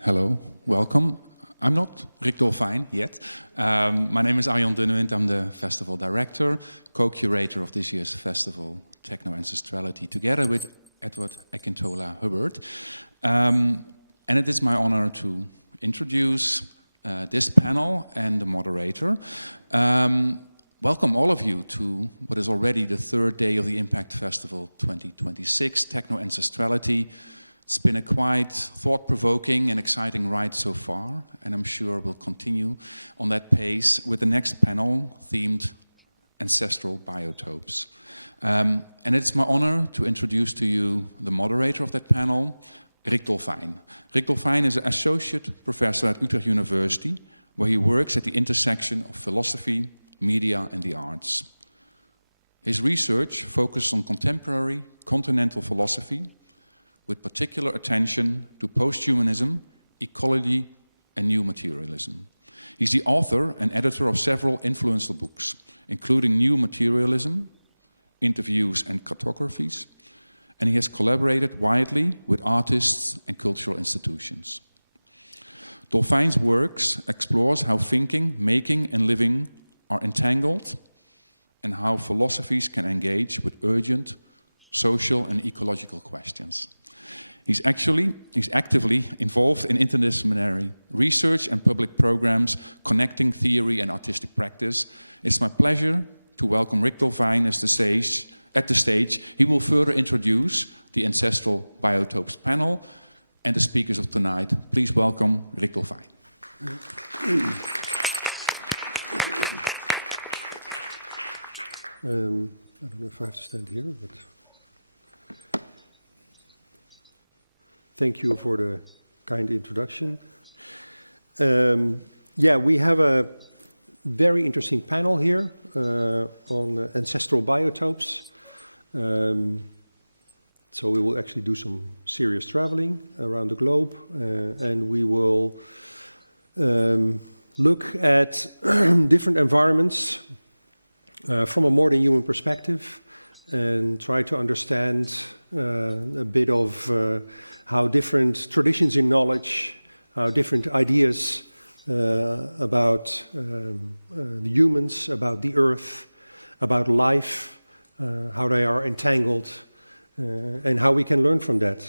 Hello, welcome. I'm not Rick Dolfijn yet. My name is Arjan Dunnewind. I'm the festival director, co-curator of this year's festival, Techno-Ancestrality, together with Edward Akintola Hubbard. And it is my honor to introduce this panel and the moderator. Welcome all of you to what is already the third day of the IMPAKT Festival 2026, Techno-Ancestrality. It's been a quite thought-provoking and exciting ride so far, and I'm sure we'll continue on that pace with the next panel themed Ancestral Biotopes. And it's my honor to introduce to you the moderator of that panel, Rick Dolfijn. Rick Dolfijn is an associate professor at Utrecht University, where he works at the intersection of philosophy, media, and the arts. His research focuses on contemporary continental philosophy, with particular attention to posthumanism, ecology, and new materialism. He's the author and editor of several influential books, including New Materialism, Interviews and Cartographies, and he has collaborated widely with artists and cultural institutions. Dolfijn's works explores how thinking, making, and living are entangled, and how philosophies can engage with urgent social and ecological questions. He's actively involved in interdisciplinary research and public programs connecting theory and artistic practice. It's my pleasure to welcome Rick Dolfijn at the stage. He will further introduce the Ancestral Biotopes panel and the speakers of tonight. Please welcome Rick Dolfijn. I don't know if I have to stand here, but thank you for the kind introduction. We have a very interesting panel here on ancestral biotopes. So we will actually do some serious traveling around the globe, and we will look at different environments from a more than human perspective, and try to understand a bit of how different traditions in knowledge, how different ideas about the humans, about the earth, about life, how they are entangled, and how we can learn from that.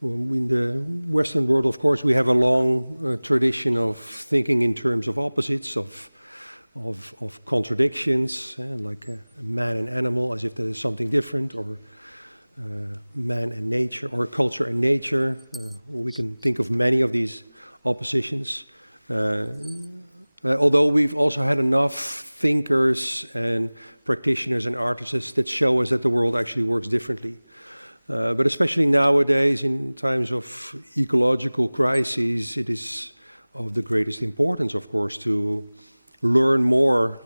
In the Western world, of course, we have a long tradition of thinking in terms of opposites, of contradictions, like man and animal, as if there is something different, or man and nature, or culture and nature. We can think of many of these oppositions. Although we've also had enough thinkers and practitioners and artists that show us that the world actually works differently. But especially nowadays, in times of ecological crises, it is of the greatest importance, of course, to learn more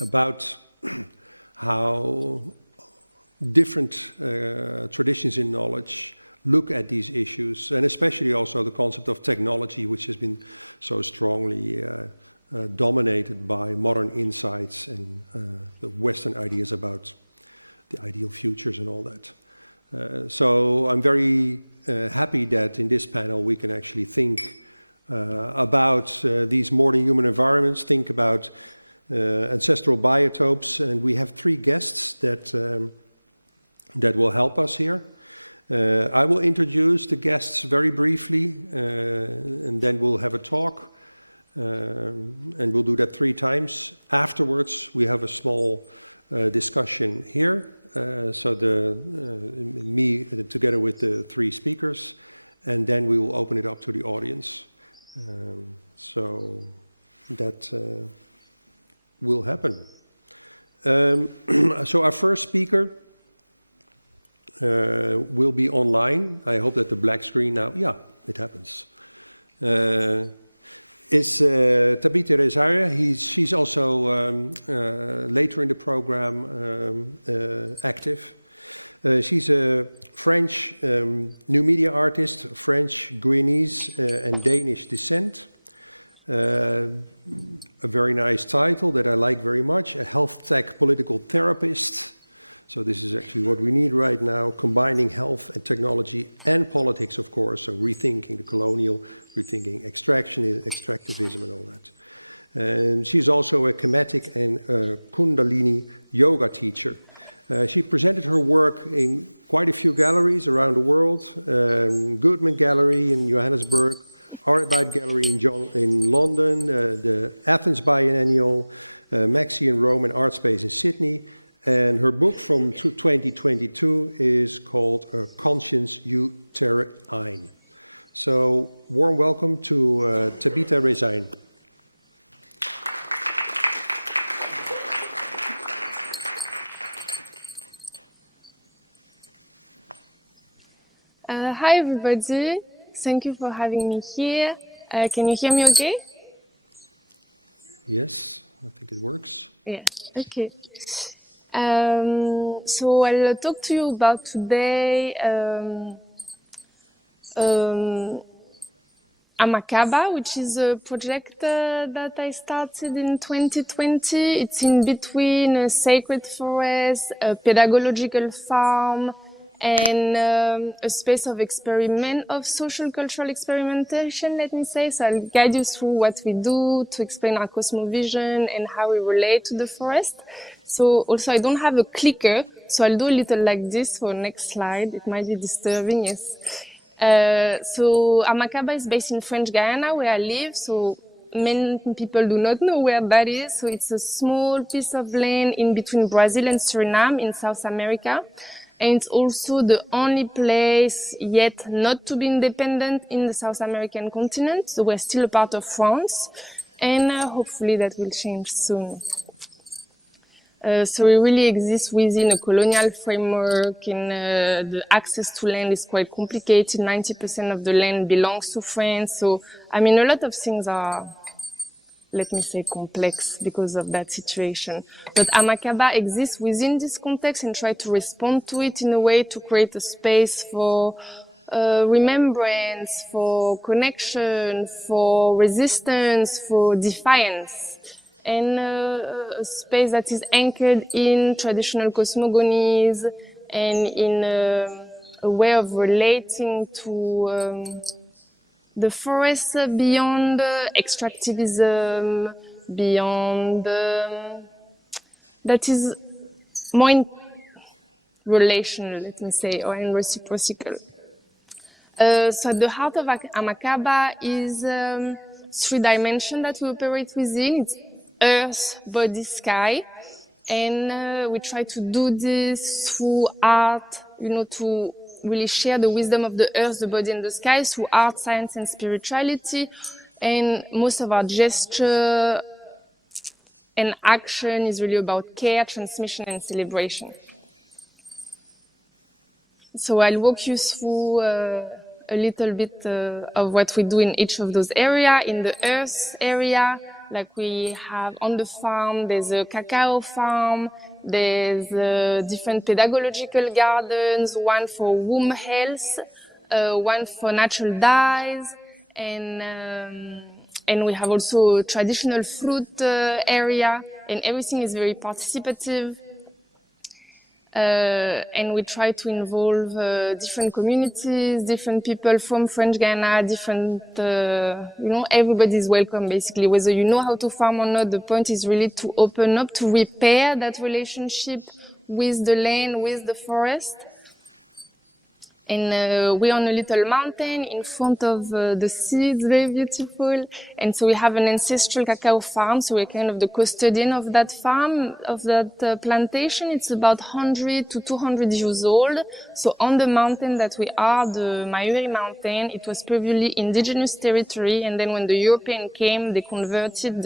about how different traditions in knowledge look at these issues, and especially also the concept of technology, which has been so strongly dominated by modern insights and the Western ideas about the ideal futures and all that. So I'm very happy that in this panel we can actually think about these more than human environments, think about ancestral biotopes, and we have three guests that will help us here. I will introduce the guests very briefly, and then we'll have a talk, and we'll do that 3 times. Afterwards, we have a small discussion here, so me together with the 3 speakers, and then we will open it up to the audience. So that will happen. So our first speaker will be online. I hope that the black screen now, yeah, it happens. Is Tabitha Rezaria. She's also later in the program active. She's a French new media artist, French, Guyanese, and Danish descent. A very nice title that I like very much, a health tech political therapist. So this is actually what we need right now, combining health and technology and politics, of course, so rethinking the colonial, rethinking extractivism and all that. And she's also a Kemetic and Kundalini yoga teacher. She presented her work in quite a few galleries around the world, Goodman Gallery in Johannesburg, Art Gallery in London, the Athens Biennial, Maxi in Rome, and Art Space in Sydney. And her book from 2022 is called Conscience Uterine. So, warm welcome to Tabitha Rezain. Hi everybody, thank you for having me here. Can you hear me okay? Yes, I think it works. Yeah, okay. So I'll talk to you about today Amakaba, which is a project that I started in 2020. It's in between a sacred forest, a pedagogical farm, and a space of experiment, of social cultural experimentation, let me say. So I'll guide you through what we do to explain our cosmovision and how we relate to the forest. So also I don't have a clicker, so I'll do a little like this for next slide. It might be disturbing, yes. So Amakaba is based in French Guyana, where I live. So many people do not know where that is. So it's a small piece of land in between Brazil and Suriname in South America. And it's also the only place yet not to be independent in the South American continent. So we're still a part of France. And hopefully that will change soon. So we really exist within a colonial framework, and the access to land is quite complicated. 90% of the land belongs to France. So, I mean, a lot of things are, let me say, complex because of that situation. But Amakaba exists within this context and try to respond to it in a way to create a space for remembrance, for connection, for resistance, for defiance. And a space that is anchored in traditional cosmogonies and in a way of relating to the forest beyond extractivism, beyond that is more relational, let me say, or in reciprocal. So at the heart of Amakaba is 3 dimensions that we operate within. It's earth, body, sky. And we try to do this through art, to really share the wisdom of the earth, the body, and the sky through art, science, and spirituality. And most of our gesture and action is really about care, transmission, and celebration. So I'll walk you through a little bit of what we do in each of those areas. In the earth area, like we have on the farm, there's a cacao farm, there's different pedagogical gardens, one for womb health, one for natural dyes, and we have also a traditional fruit area, and everything is very participative. And we try to involve different communities, different people from French Guyana, different, everybody's welcome basically. Whether you know how to farm or not, the point is really to open up, to repair that relationship with the land, with the forest. And we're on a little mountain in front of the sea. It's very beautiful. And so we have an ancestral cacao farm. So we're kind of the custodian of that farm, of that plantation. It's about 100 to 200 years old. So on the mountain that we are, the Mayuri mountain, it was previously indigenous territory. And then when the European came, they converted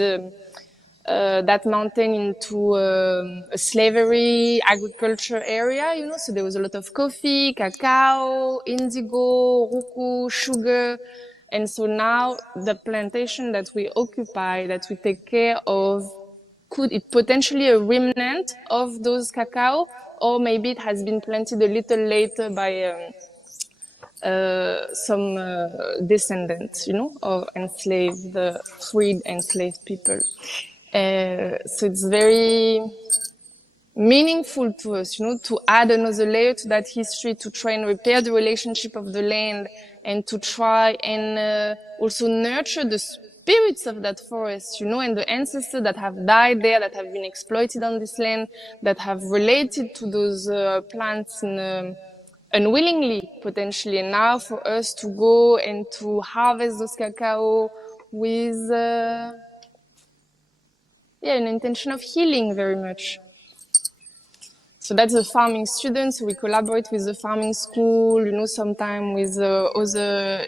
that mountain into a slavery agriculture area, you know, so there was a lot of coffee, cacao, indigo, ruku, sugar. And so now the plantation that we occupy, that we take care of, could it potentially a remnant of those cacao, or maybe it has been planted a little later by some descendants, you know, of enslaved, freed enslaved people. So it's very meaningful to us, you know, to add another layer to that history, to try and repair the relationship of the land, and to try and also nurture the spirits of that forest, you know, and the ancestors that have died there, that have been exploited on this land, that have related to those plants in, unwillingly, potentially. And now for us to go and to harvest those cacao with an intention of healing very much. So that's the farming students. We collaborate with the farming school, you know, sometimes with other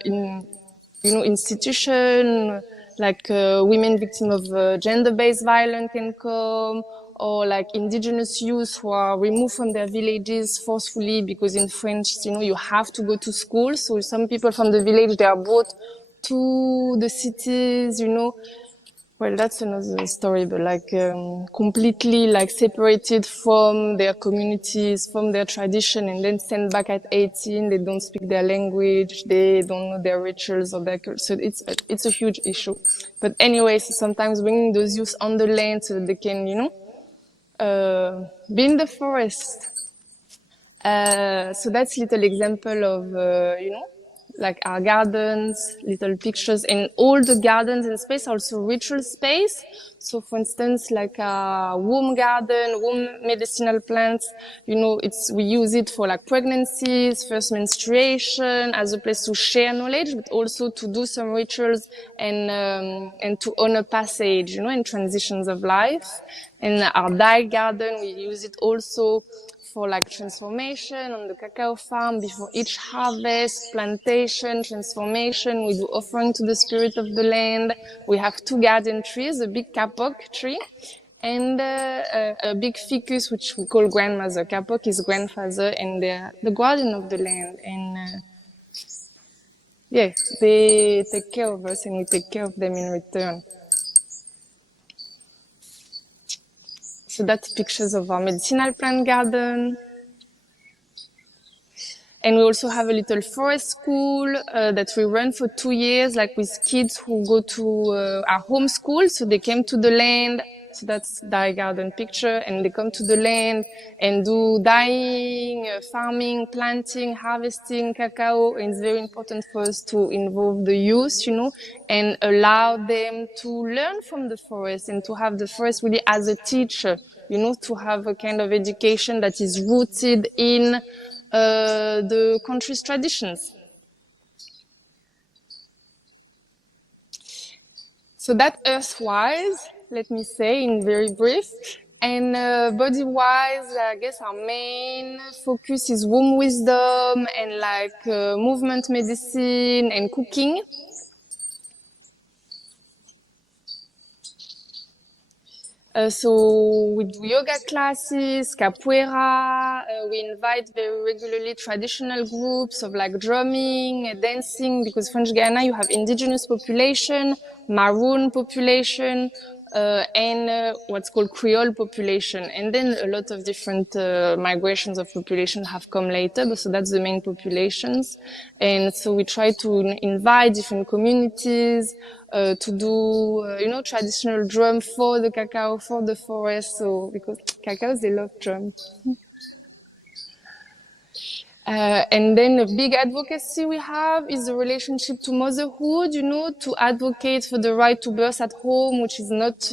institution, like women victims of gender-based violence can come, or like indigenous youth who are removed from their villages forcefully, because in French, you know, you have to go to school. So some people from the village, they are brought to the cities, you know. Well, that's another story, but like completely like separated from their communities, from their tradition, and then sent back at 18. They don't speak their language, they don't know their rituals or their culture. So it's a huge issue. But anyway, so sometimes bringing those youth on the land so that they can, you know, be in the forest. So that's little example of, you know, like our gardens, little pictures, and all the gardens in space are also ritual space. So for instance, like a womb garden, womb medicinal plants, you know, we use it for like pregnancies, first menstruation, as a place to share knowledge, but also to do some rituals and to honor passage, you know, and transitions of life. And our dye garden, we use it also for like transformation on the cacao farm before each harvest, plantation, transformation. We do offering to the spirit of the land. We have 2 garden trees, a big kapok tree and a big ficus, which we call grandmother. Kapok is grandfather, and they're the guardian of the land. And they take care of us and we take care of them in return. So that's pictures of our medicinal plant garden. And we also have a little forest school that we run for 2 years, like with kids who go to our home school. So they came to the land. So that's dye garden picture. And they come to the land and do dyeing, farming, planting, harvesting cacao. And it's very important for us to involve the youth, you know, and allow them to learn from the forest and to have the forest really as a teacher, you know, to have a kind of education that is rooted in the country's traditions. So that earth-wise, let me say in very brief. And body-wise, I guess our main focus is womb wisdom and like movement medicine and cooking. So we do yoga classes, capoeira. We invite very regularly traditional groups of like drumming, dancing, because French Guiana, you have indigenous population, Maroon population, and what's called Creole population. And then a lot of different migrations of population have come later, but so that's the main populations. And so we try to invite different communities, to do, you know, traditional drum for the cacao, for the forest. So, because cacaos, they love drum. And then a big advocacy we have is the relationship to motherhood, you know, to advocate for the right to birth at home, which is not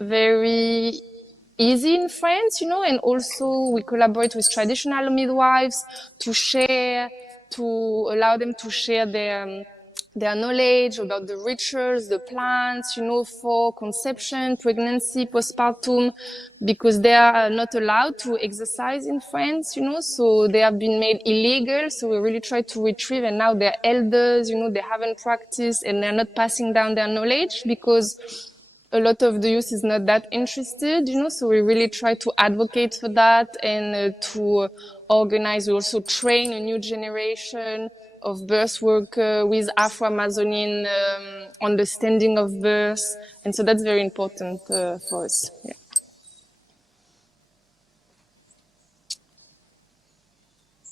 very easy in France, you know, and also we collaborate with traditional midwives to share, to allow them to share their knowledge about the rituals, the plants, you know, for conception, pregnancy, postpartum, because they are not allowed to exercise in France, you know, so they have been made illegal. So we really try to retrieve, and now they're elders, you know, they haven't practiced and they're not passing down their knowledge because a lot of the youth is not that interested, you know, so we really try to advocate for that and to organize. We also train a new generation of birth worker with Afro-Amazonian understanding of birth, and so that's very important for us. Yeah.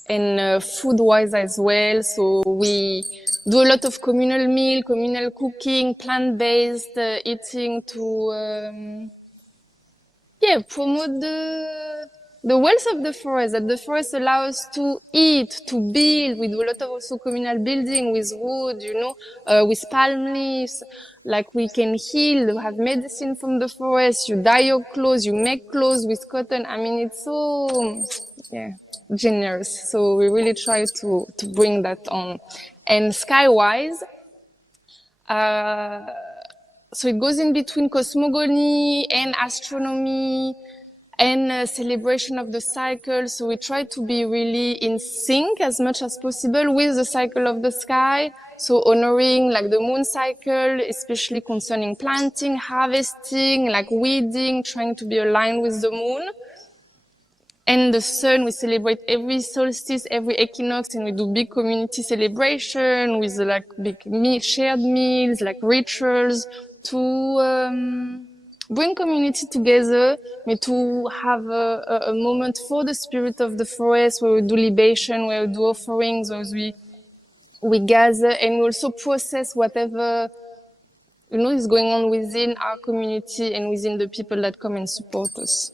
And food-wise as well, so we do a lot of communal meal, communal cooking, plant-based eating to promote the wealth of the forest, that the forest allows us to eat, to build. We do a lot of also communal building with wood, you know, with palm leaves. Like we can heal, have medicine from the forest. You dye your clothes, you make clothes with cotton. I mean, it's so, generous. So we really try to bring that on. And sky-wise, so it goes in between cosmogony and astronomy and celebration of the cycle. So we try to be really in sync as much as possible with the cycle of the sky. So honoring like the moon cycle, especially concerning planting, harvesting, like weeding, trying to be aligned with the moon. And the sun, we celebrate every solstice, every equinox, and we do big community celebration with like big shared meals, like rituals to bring community together, but to have a moment for the spirit of the forest where we do libation, where we do offerings, where we gather and we also process whatever is going on within our community and within the people that come and support us.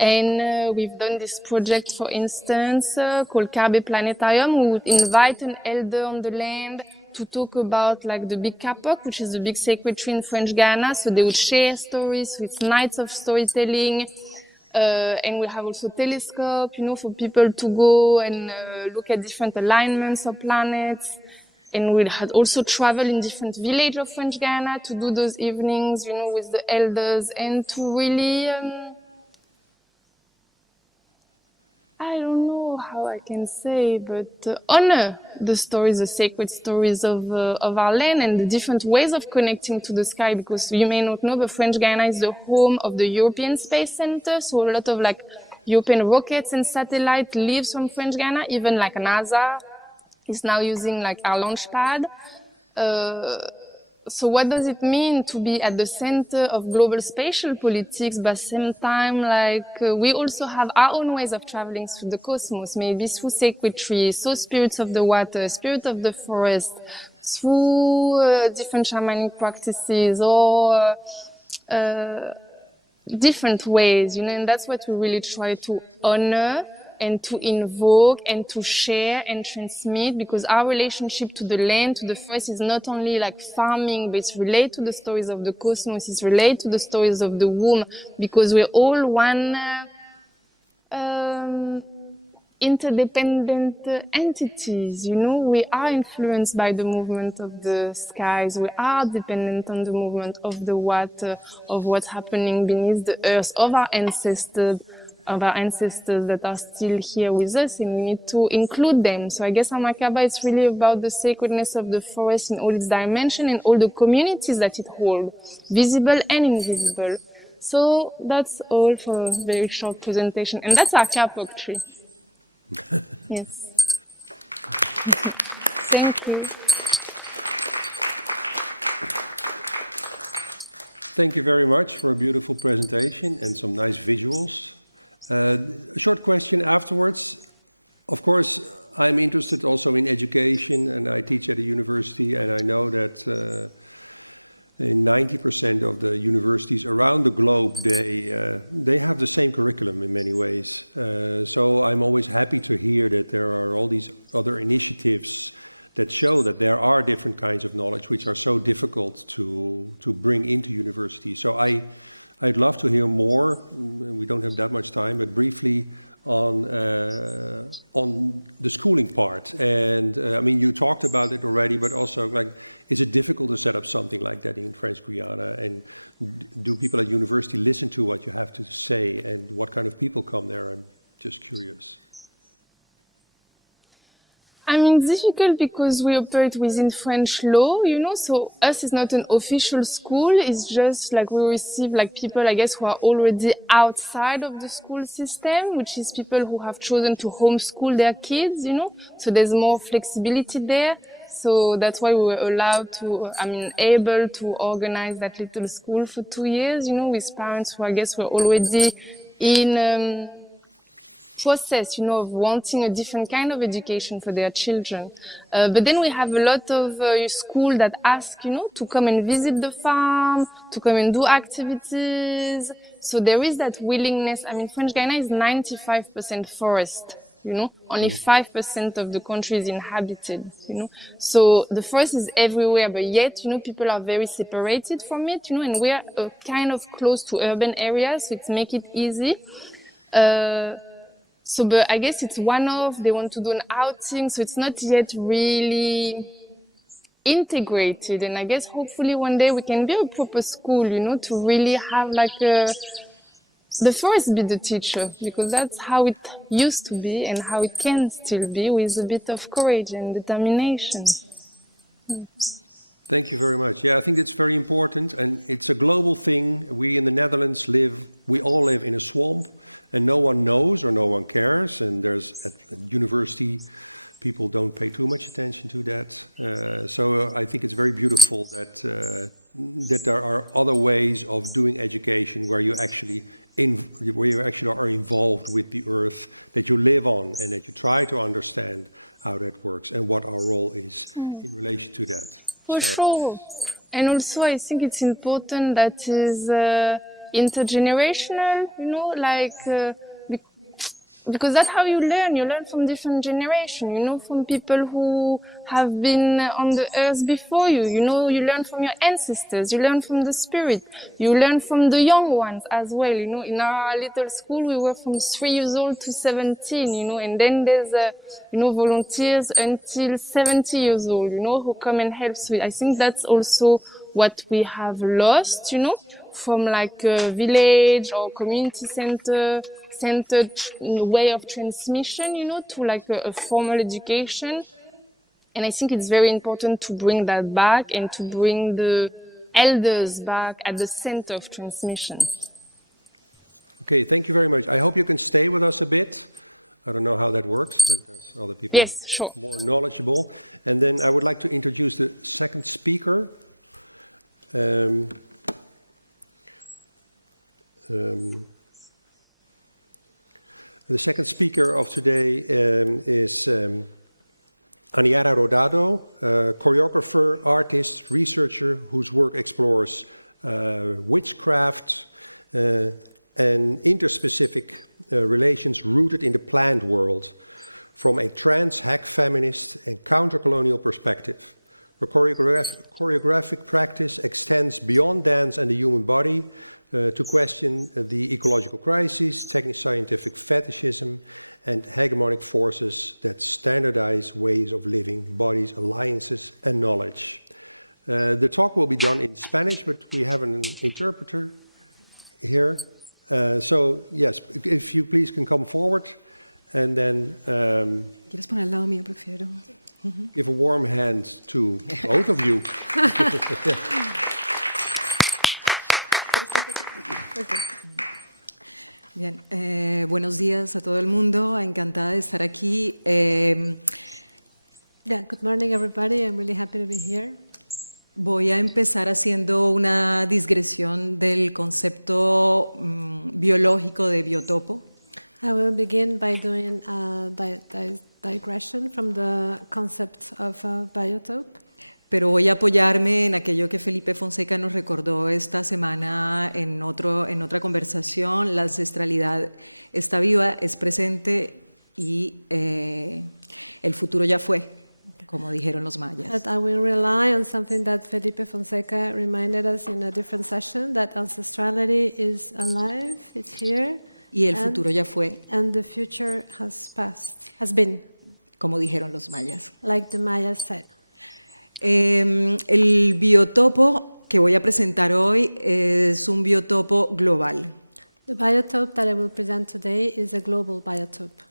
And we've done this project, for instance, called Carbe Planetarium. We would invite an elder on the land to talk about like the big kapok, which is the big sacred tree in French Guiana. So they would share stories, so it's nights of storytelling. And we have also telescope, for people to go and look at different alignments of planets. And we had also traveled in different villages of French Guiana to do those evenings, with the elders and to really, I don't know how I can say, but honor the stories, the sacred stories of our land and the different ways of connecting to the sky, because you may not know, but French Guiana is the home of the European Space Center. So a lot of like European rockets and satellites lives from French Guiana, even like NASA is now using like our launch pad. So what does it mean to be at the center of global spatial politics, but at the same time, we also have our own ways of traveling through the cosmos, maybe through sacred trees, through spirits of the water, spirit of the forest, through different shamanic practices or different ways, and that's what we really try to honor and to invoke and to share and transmit, because our relationship to the land, to the forest, is not only like farming, but it's related to the stories of the cosmos, it's related to the stories of the womb, because we're all one interdependent entities, we are influenced by the movement of the skies, we are dependent on the movement of the water, of what's happening beneath the earth, of our ancestors that are still here with us, and we need to include them. So I guess Amakaba is really about the sacredness of the forest in all its dimensions and all the communities that it holds, visible and invisible. So that's all for a very short presentation. And that's our kapok tree. Yes. Thank you. Thank you very much for a beautiful presentation and some nice visuals. A short question afterwards. Of course, I'm interested also in education, and I teach at a university, and I know that 90% of the universities around the globe, they have the same curriculum in many ways. So I'm always happy to hear that there are all these other initiatives that show that there are different kinds of knowledge which are so difficult to bring into universities. So I'd love to hear more. We don't have that much time, but briefly on the schooling part. And I mean, you talked about it already, but also is it difficult to set up something like that in French Guiana? And do people at university listen to what you have to say, and what kind of people come there? I'm just curious. I mean, difficult because we operate within French law, you know, so us is not an official school. It's just like we receive like people, I guess, who are already outside of the school system, which is people who have chosen to homeschool their kids, you know, so there's more flexibility there. So that's why we were allowed to, able to organize that little school for 2 years, you know, with parents who I guess were already in, process, you know, of wanting a different kind of education for their children. But then we have a lot of schools that ask, you know, to come and visit the farm, to come and do activities. So there is that willingness. I mean, French Guiana is 95% forest, you know, only 5% of the country is inhabited, you know. So the forest is everywhere, but yet, you know, people are very separated from it, you know, and we're kind of close to urban areas, so it makes it easy. So, but I guess it's one-off, they want to do an outing, so it's not yet really integrated. And I guess hopefully one day we can be a proper school, you know, to really have like the forest be the teacher, because that's how it used to be and how it can still be with a bit of courage and determination. Thank you very much. Yeah, I think it's very important, and it's a global thing. We in the Netherlands we all live in a swamp, and no one knows or no one cares. And there's at university, people don't pay too much attention to that. So I think it's very beautiful that that there are other ways of doing education where you actually are involved with the earth that you live on, and that you try to understand how that works and what our role is in relation to that. For sure. And also I think it's important that is intergenerational, you know, like, because that's how you learn from different generations, you know, from people who have been on the earth before you know, you learn from your ancestors, you learn from the spirit, you learn from the young ones as well, you know. In our little school, we were from 3 years old to 17, you know, and then there's, you know, volunteers until 70 years old, you know, who come and help. So I think that's also what we have lost, you know, from like a village or community centered way of transmission, you know, to like a formal education. And I think it's very important to bring that back and to bring the elders back at the center of transmission. Okay, thank you very much. I hope you can stay with us a bit. I don't know how that works, but there's other people more knowledgeable. And then I would like to introduce the second speaker. The second speaker of today is Aniara Rodado, choreographer, artist, researcher whose work explores witchcraft and interspecific relations rooted in the plant world from a trans-hack feminist and counter-colonial perspective. Her choreographic practice extends beyond dance and the human body to question the ecological crisis, techno-scientific fetishism, and hegemonic forces that standardize ways of living, bodies, alliances, and knowledge. The talk will be done in Spanish, but we have an interpreter here. So, yes, if you please can come forward, and then ¿Quieres poner al lado mío? Prefiero. give a warm hand to both of you. Bien, buenos días a todo el mundo, encantada de estar aquí. Good morning everybody, I'm really happy to be here. Voy a empezar haciendo una digresión del concepto biológico de biotopo. I will begin by doing a digression from the concept of a biotope. Pero voy a apoyarme en aquello que Felipe Fonseca nos recordó esta semana en otra conversación. La ancestralidad está viva, es presente y el futuro ya fue, como dijeron los mayas. But I will rely on something that Felipe Fonseca reminded us in a different session, that ancestrality is alive, it's here. Y el futuro ya fue. And the future has been. Como dijeron los mayas. Like the Mayas said. El biotopo que voy a presentar hoy es un biotopo global. The biotope that I will present today is a global biotope.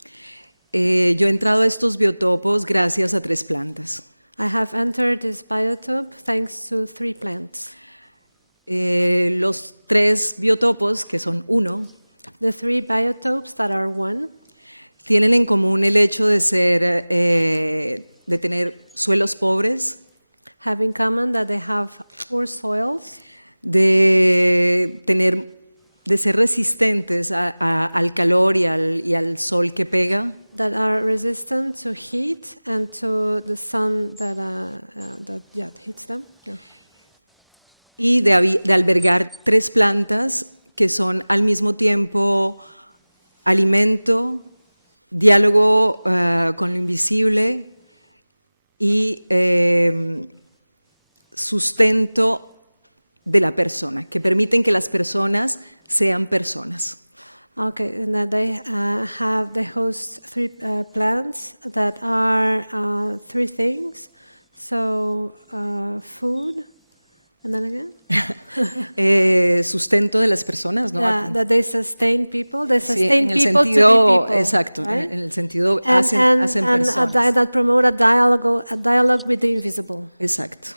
Yo he entrado a estos biotopos gracias a 3 plantas. I have entered this biotope thanks to 3 plants. Los 3 biotopos, que son 1, The 3 biotopes that are 1 tienen en común el hecho de de tener suelos pobres, have in common that they have poor soils, de ser resistentes al calor y al sol que pega, that are resistant to heat and to the sun that hits them. Yeah. y de albergar 3 plantas que son al mismo tiempo alimento, diálogo con lo invisible y sustento de la persona, que permiten que las personas sean personas. Okay, and that they host 3 plants that are 3 things. So food, and then again. Sustento de las personas, ¿no? Yeah, that they sustain people. They Sí, sustain en el people sentido, to be people. exacto, right? en el sentido And hacen personas. that promote a dialogue with the invisible. Exacto.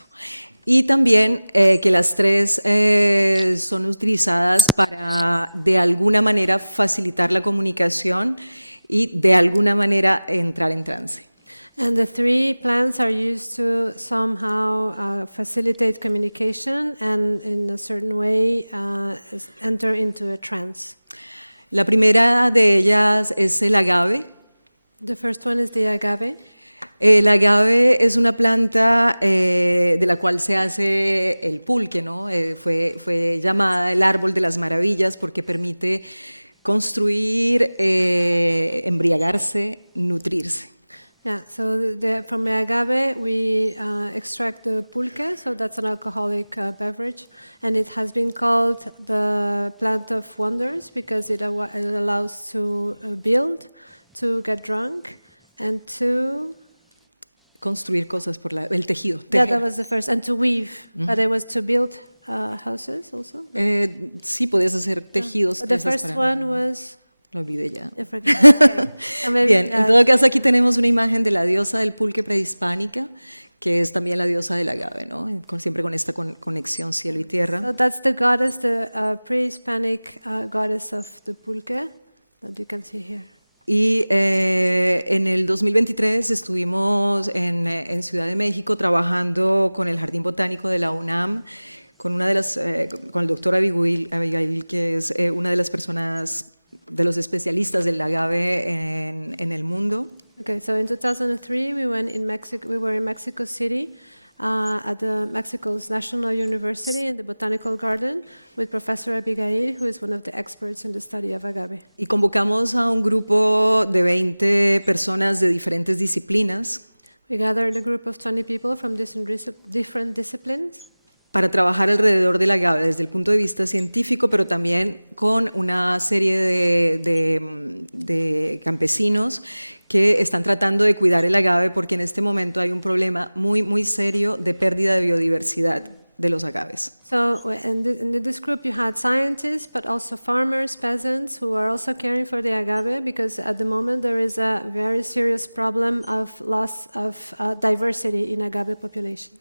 Y también que las 3 son utilizadas para de alguna manera facilitar la comunicación y de alguna manera entrar en trance. And the 3 plants are used to somehow facilitate communication and in a certain way enter into a trance. La primera de ellas es el agave. The first one is the agave. El agave es una planta de la cual se hace el pulque, ¿no? Fue llamada el árbol de las maravillas porque permite construir, embriagarse, nutrirse. Yeah, so from the agave we extract the pulque, so that's an alcoholic beverage, and it has been called the plant of wonders because it allows to build, to get drunk, and to Construir cosas por el tejido. yeah, tejer. that was the first, and to weave, but it was to build houses also. Sí, podías hacer tejidos. But the piezas first para- one was Lo olvidé ya. I forget. Okay. And maybe, Bien, en todo caso aquí tenemos una imagen de la diosa del pulque prehispánica, que es también la diosa del agave, ¿no? Siempre con esta conexión cielo y tierra. so that's the goddess, the pre-Hispanic goddess of the pulque that you can see here. Y en el 2023 estuvimos en Ciudad de México trabajando con el Jardín Botánico de la UNAM, con el doctor Abigail, que es una de las personas, de los especialistas del agave en el mundo. Okay, so in 2003 we were in Mexico City at Mexico's National University in the Botanical Garden with Professor Abigail, who is one of the experts in the study of agave. Y convocamos a un grupo de 20 personas de diferentes disciplinas We gathered a group of 20 people from different disciplines para trabajar alrededor del agave desde el punto de vista científico, pero también con una serie de campesinos que están tratando de cuidar el agave porque en este momento hay un problema muy, muy serio de pérdida de biodiversidad de los agaves. So in this group you had scientists, but also farmers, peasants, who are also caring for the agave because at the moment there is a very serious problem of loss of diversity in agave population.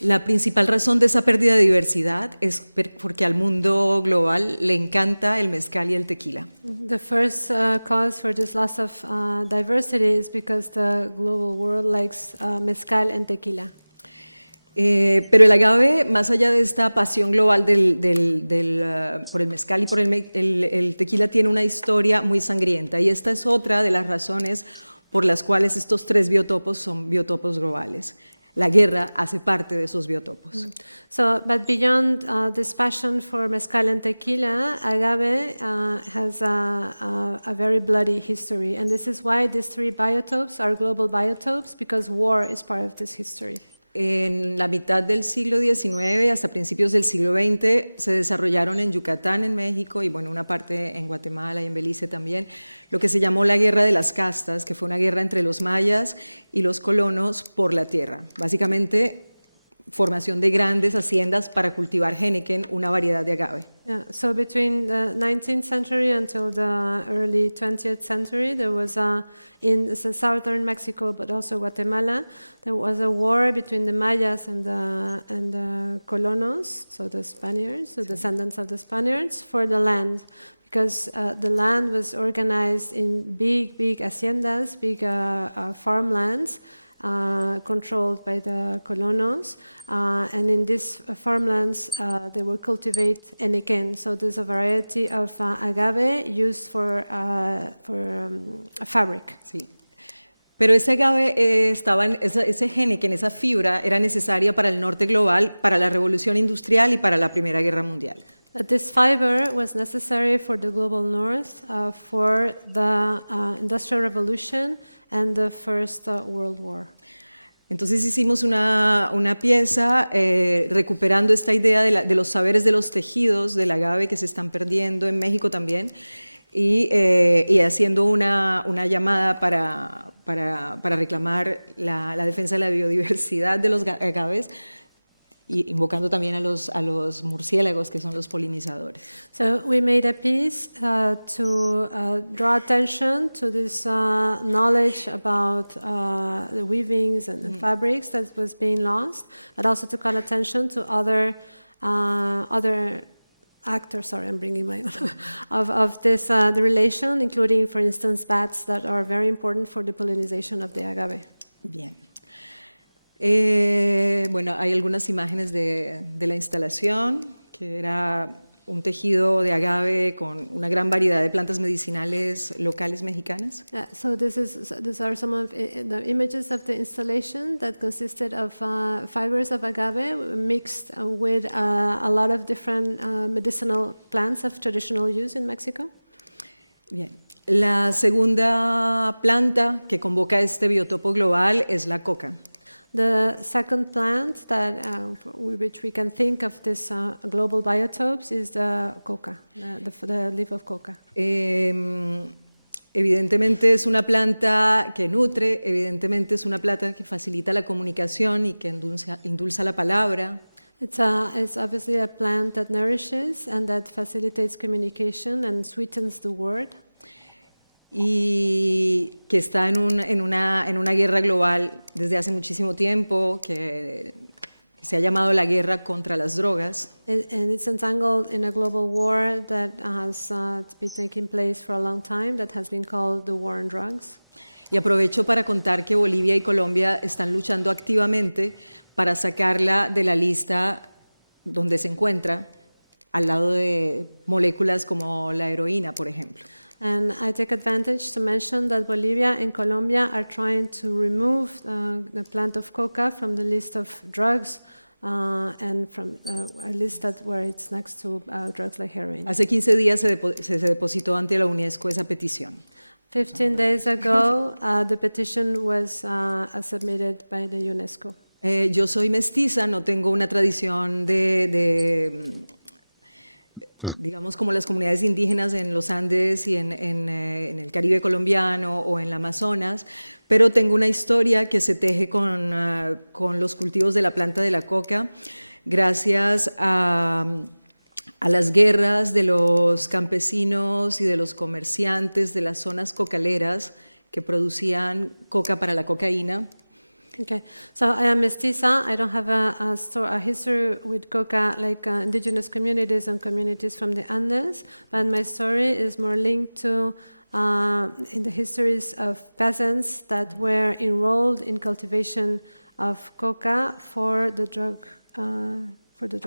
La principal razón de esa pérdida de diversidad es porque al mundo global le encanta el mezcal y el tequila. The first cause for this loss of diversity is because the global world likes mezcal and tequila. Pero el agave, más allá de esta pasión global por el mezcal y por el tequila, tiene una historia muy sangrienta y esta es otra de las razones por las cuales estos 3 biotopos son biotopos globales. La guerra hace parte de esos biotopos. So, but beyond this passion for mezcal and tequila, agave has a very bloody history, and this is why these 3 biotopes are global biotopes, because war is part of this history. En la mitad del siglo XIX hasta principios del siglo XX se desarrollaron en Yucatán, en México, y bueno, una parte en Guatemala y en Belice también, lo que se llamó la Guerra de las Castas, que fue una guerra entre los mayas y los colonos por la tierra. Básicamente formación de grandes haciendas para cultivar Heineken, una variedad de agave. Yeah, so between the 19th century until the early 20th century, there was in southern Mexico, but also Guatemala, there was a war between the Mayas and the colonos, so the Spaniards, the descendants of the Spaniards, for the land. Because the land was organized in big haciendas, big farmlands, controlled by the colonos, and in these farmlands they will cultivate Heineken. So there's a variety of agave used for fabric. Sí. Pero ese agave, ese Heineken, esa fibra, era necesaria para el norte global, para la revolución industrial y para la Primera Guerra Mundial. But this fiber was necessary for the global north, for the Industrial Revolution and the First World War. Entonces hicimos una pieza recuperando esta idea de los saberes de los tejidos del agave que se están perdiendo en México también y haciendo una llamada para reclamar la defensa de la biodiversidad de los agaves, y invocando también a los murciélagos, que son los polinizadores. So we made a piece to draw attention to this knowledge about the weavings and the fabrics that was being lost, but also to call attention to other actors. Sorry, I'm bringing my of this the relation, including, for instance, bats that are very important for the pollinization of the agave. Bien. Bueno, hay algunas imágenes de la instalación, que era un tejido de agave con una gran variedad de plantas medicinales locales mexicanas. So these are some of the images of the installation that consisted of fibers of agave mixed with a lot of different medicinal plants of traditional use in Mexico. Bien. La segunda planta que convoca este biotopo global es la coca. The second plant that which we can think of this global biotopes is the coca, the leaf of coca. Evidentemente es una planta que nutre, evidentemente es una planta que facilita la comunicación y que endulza la palabra. It's obviously a plant that nourishes and that facilitates communication and sweetens the word. Y que está en una guerra global desde hace muchísimo tiempo, que se ha llamado la guerra contra las drogas. And it's entangled in a global war that has been taking place for a long time, that has been called the war on drugs. Y aprovecho para contar que Bolivia y Colombia están luchando activamente para sacarla de la lista donde se encuentra, al lado de moléculas como la heroína, por ejemplo. And I take advantage to mention that Bolivia and Colombia are trying to remove the plant of coca from the list of drugs and from a list where it's next to drugs like heroin. Hace 15 días se depositó ante la UNESCO esa petición. 15 days ago, the petition was submitted by the UNESCO. Yo soy mestiza, no tengo una tradición digamos, como las comunidades indígenas en los Andes y en el Caribe colombiano o en el Amazonas, pero tengo una historia que se teje con los cultivos de la planta de la coca, gracias a las guerras de los campesinos y de los comerciantes de las zonas cocaleras que producían coca para la cocaína. Okay, so I am mestiza. I don't have a history with coca like indigenous communities and communities from the Andes, but my story is more linked to in the histories of peasants that were enrolled in cultivation of coca for the drug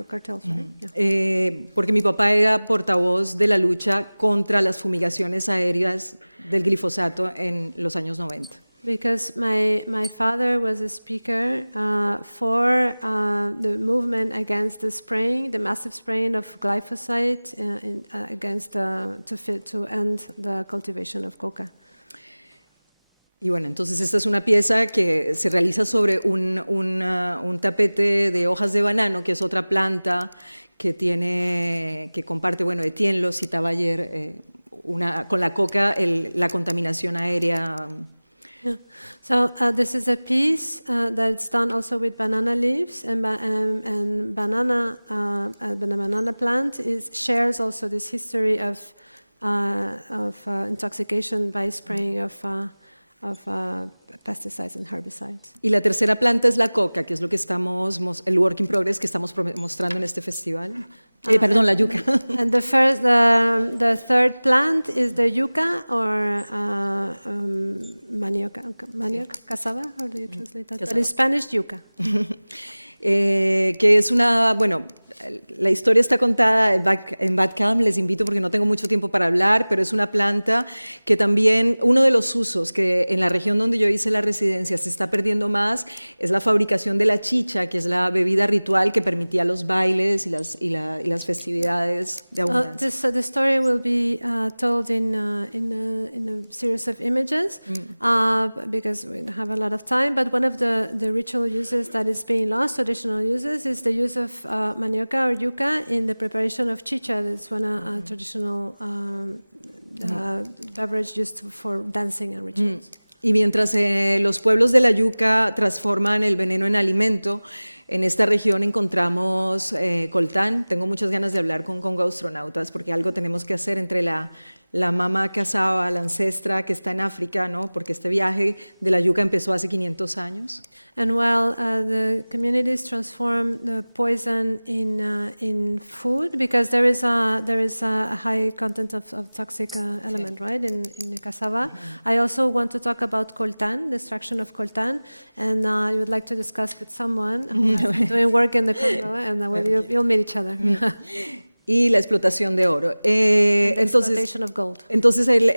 cartels, right? Yeah. Porque mi papá era portavoz de la lucha contra las fumigaciones aéreas del glifosato en los años 90. Because my father was a speaker for the movement against the massive spraying of glyphosate to end the cultivation of coca. Y bueno, entonces esta es una pieza que se realiza sobre un tapete de hojas de banano, que es otra planta que comparte, bueno, Etienne lo citaba ayer, con la coca, la contaminación aérea Yeah. So this is a piece that's done also with banana leaves, and banana the banana plant shares also this history of intoxication by spraying of pesticides and herbicides. Y la tercera planta es la coca, que es lo que estamos, el work in progress que estamos mostrando en este festival. Perdón, la yuca. And the third plant is the yucca or manioc, cassava. How do you translate that? But in Spanish, yuca. Que es una, bueno, la historia está contada en Badcamp, les invito porque no tengo mucho tiempo para hablar, pero es una planta que también, uno de los usos que en la región donde yo hice la residencia se está perdiendo más, es la fabricación de la chicha, que es la bebida ritual que permitía los bailes y las festividades de abundancia. The story will be told in a series of images because we don't have a lot of time, but one of the ritual uses that is being lost, traditional uses, is the use of manioc or yuca in the preparation of chicha. That's one traditional beverage used for dancing and rituals. Y mientras los pueblos de la yuca transforman el veneno en alimento, en esta región encontramos coltán. Tengo muchas ganas de hablar con congoastronautas porque algo tenemos que hacer entre la mamá cassava, la ancestra que está en África, ¿no? Porque este viaje de la yuca empezó hace 500 años. And while the communities transform the poison in food, because there is a high content of toxic element, right, in the cassava. I also want to talk about coltán, the extraction of coltán, and I would like to discuss with someone who is doing work in the Congo, and you'll meet each other. Y la explotación de oro. Entonces el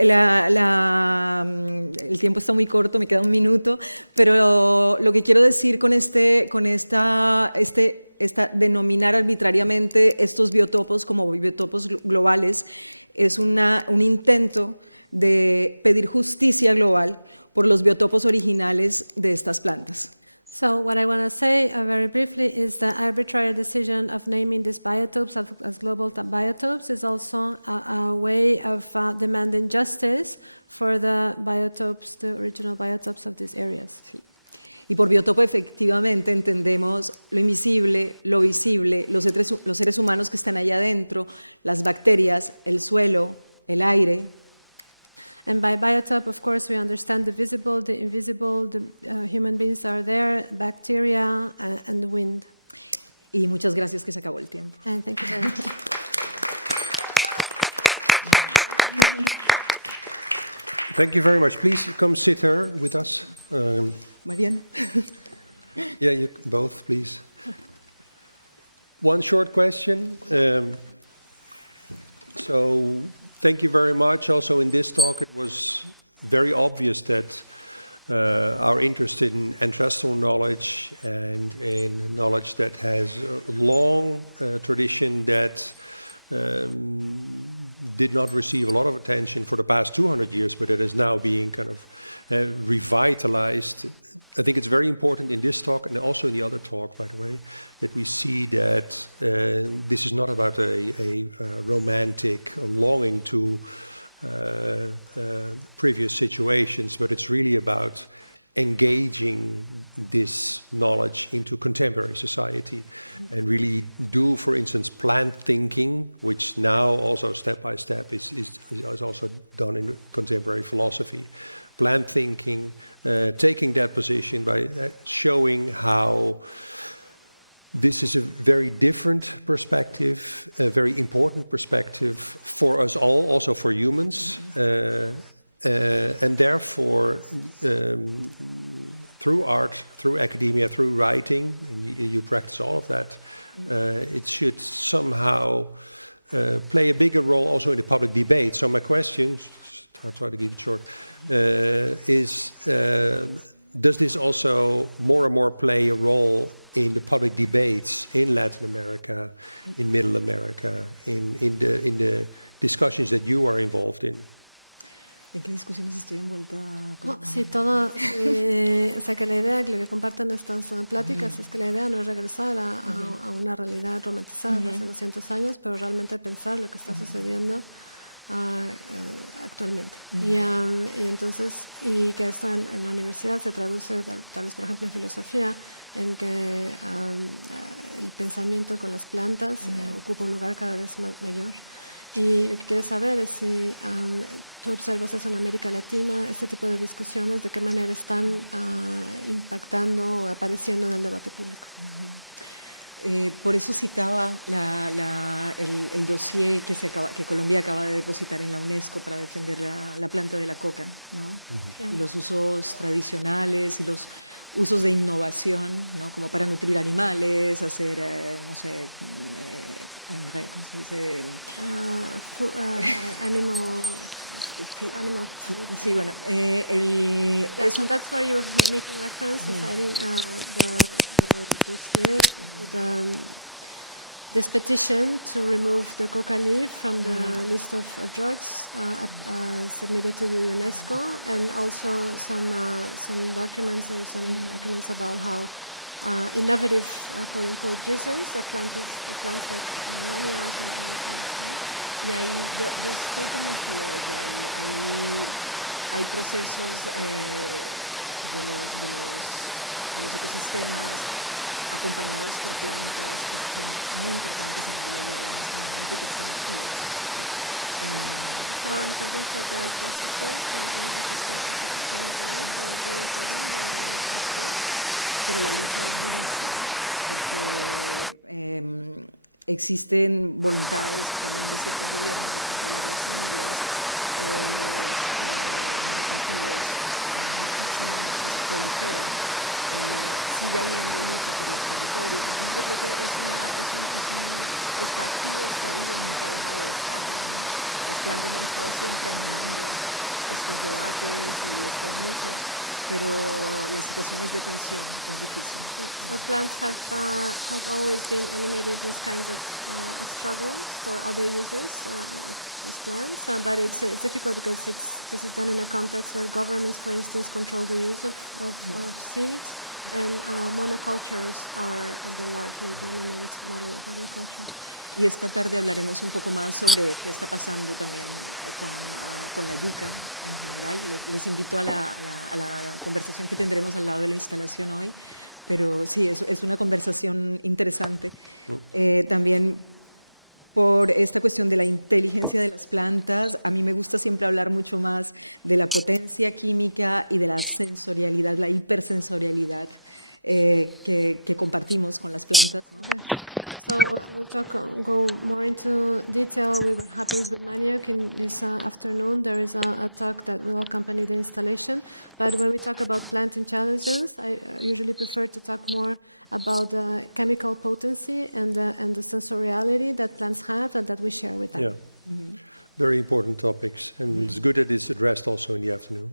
tiempo está muy corto, me queda un minuto, pero lo que quiero decir con esta denominar arbitrariamente estos biotopos como biotopos globales es un intento de pedir justicia global por los biotopos originales de estas plantas. So what I want to say very briefly is the arbitrary decision of naming these biotopes as global biotopes is also a way of demanding justice for the biotopes, the original biotopes of these areas. Sí. Y por biotopo efectivamente entendemos lo invisible, lo visible, los seres humanos que están allá adentro, las bacterias, el suelo, el aire. And by biotope, of course, we understand the visible, the invisible, the human beings are there, bacteria, and the wind. Y muchas gracias que se acabó el tiempo. And thank you very much. Thank you very much. Please come sit here with us. Mariana. Yeah, you both, please. One short question. Thank you very much. Also in this talk, it was very obvious that our interest in ancestral knowledge and in knowledge that has a long tradition that did not receive a lot of attention for the past 200 years, but it is now being kind of revitalized. I think it's very important in this talk and also in the other talk, by the way, that we see that this is not about a romantic longing to previous situations, but it's really about engaging this knowledge into contemporary society and really do, for instance, plant thinking, which now also step by step is also done in contemporary philosophy. Plant thinking, taking that position by showing how this is a very different perspective, a very important perspective for us all, also for humans. And therefore, through art, through academia, through writing, and you practice all of that, it should somehow play a bigger role also in the public debate. So my question, I'll try to keep it short, is does this also more and more play a role in the public debates in Latin America, in Middle America, in the discussions that you are involved in? ¿En qué discusiones estoy envuelta? No, sí, todo, o sea, que la idea, lo que comparten estas pláticas es que la idea no es regresar a una realidad romantizada de hace 200 años, pero realmente pensar lo que está sucediendo actualmente. Y entonces, y que esto en la universidad se traduce, tal vez por ejemplo en filosofía, en que el pensamiento con las plantas ocupa un lugar cada vez mayor. Y lo que quiero saber es si tú observas eso en América Latina, este tipo de discusiones, de qué manera están impactando o apareciendo en el debate público. Por eso citaba el dossier que Colombia acaba de depositar en la UNESCO para defender la planta de la coca, ¿no? Y los usos tradicionales y los usos de innovación, ¿no? Como para nutrir animales, hacer, no sé, ¿cómo se dice? Animal food. Sí, bueno, So that's where you were making reference, citing this petition to remove the coca leaf from the list of drugs submitted to the UNESCO, and also some documents or some documents about how innovative, quote-unquote, uses of plants like manioc and other plants. Right? Y ahí yo estoy convencida de que hay procesos de los ecosistemas acompañados por plantas que son muy importantes en la vida en este momento y que están activos. So I'm convinced that the processes in ecosystemic life are very important and very active. Pero la lucha es durísima porque existen voluntades también de ciertos gobiernos de controlar las semillas, los cultivos muchísimo proliferan, sigue habiendo lucha por los territorios. Entonces yo creo que está activo, está vivo en mitad de la escapa, ¿no? Las plantas han estado siempre animando estos debates y estas luchas, pero las situaciones de tensión es difícil. So plants have always been animated with kinds of struggle for other uses of these plants, but it's difficult because this is done in a context where governments, for instance, control the use of seeds, and monocultures are the largely dominant model of agriculture. Y esta tarde hablaremos un poco más sobre qué está pasando también con la yuca en general. Les invito a la conversación que tendremos al lado de la instalación hoy, pero sí, es una conversación interesante. También por esta cuestión de la inteligencia de las plantas, a mí me gusta siempre hablar mucho más de la potencia química y de la sensorialidad, la hipersensorialidad que compartimos con las plantas, ¿no? So we'll go more into detail with what happens with manioc in this afternoon. There is a talk that will accompany the installation. But when we talk about plant intelligence, I usually prefer to talk more about the chemical potency and the sensoriality that plants have and that we share with them. Yeah. Very important topics, and it's good that it's addressed also in the afternoon.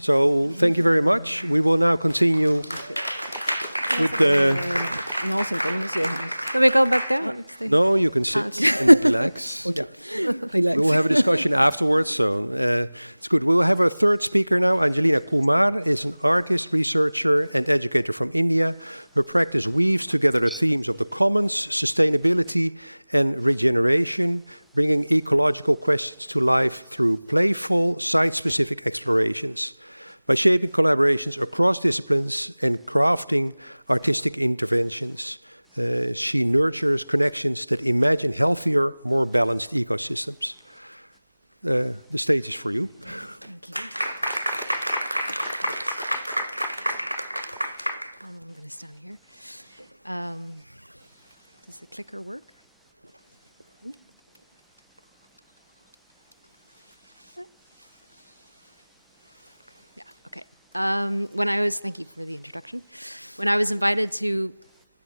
So thank you very much. We will now continue with the... No, sentémonos y dejamos. So we go back there? No, you can sit and relax. Okay. We will have a discussion afterwards, so it's good. We will have a third speaker now. Angelina Kumar is an artist, researcher, and educator from India. Her practice weaves together the themes of the commons, sustainability, and regeneration, bringing ecological questions to life through playful, site-specific explorations. By shaping collaborations across disciplines and crafting artistic interventions, she nurtures connections that imagine healthier, more balanced ecosystems. The stage is for you. Thank you. I'm going to stand here. Does the clicker work? Thank you for the introduction. When I was invited to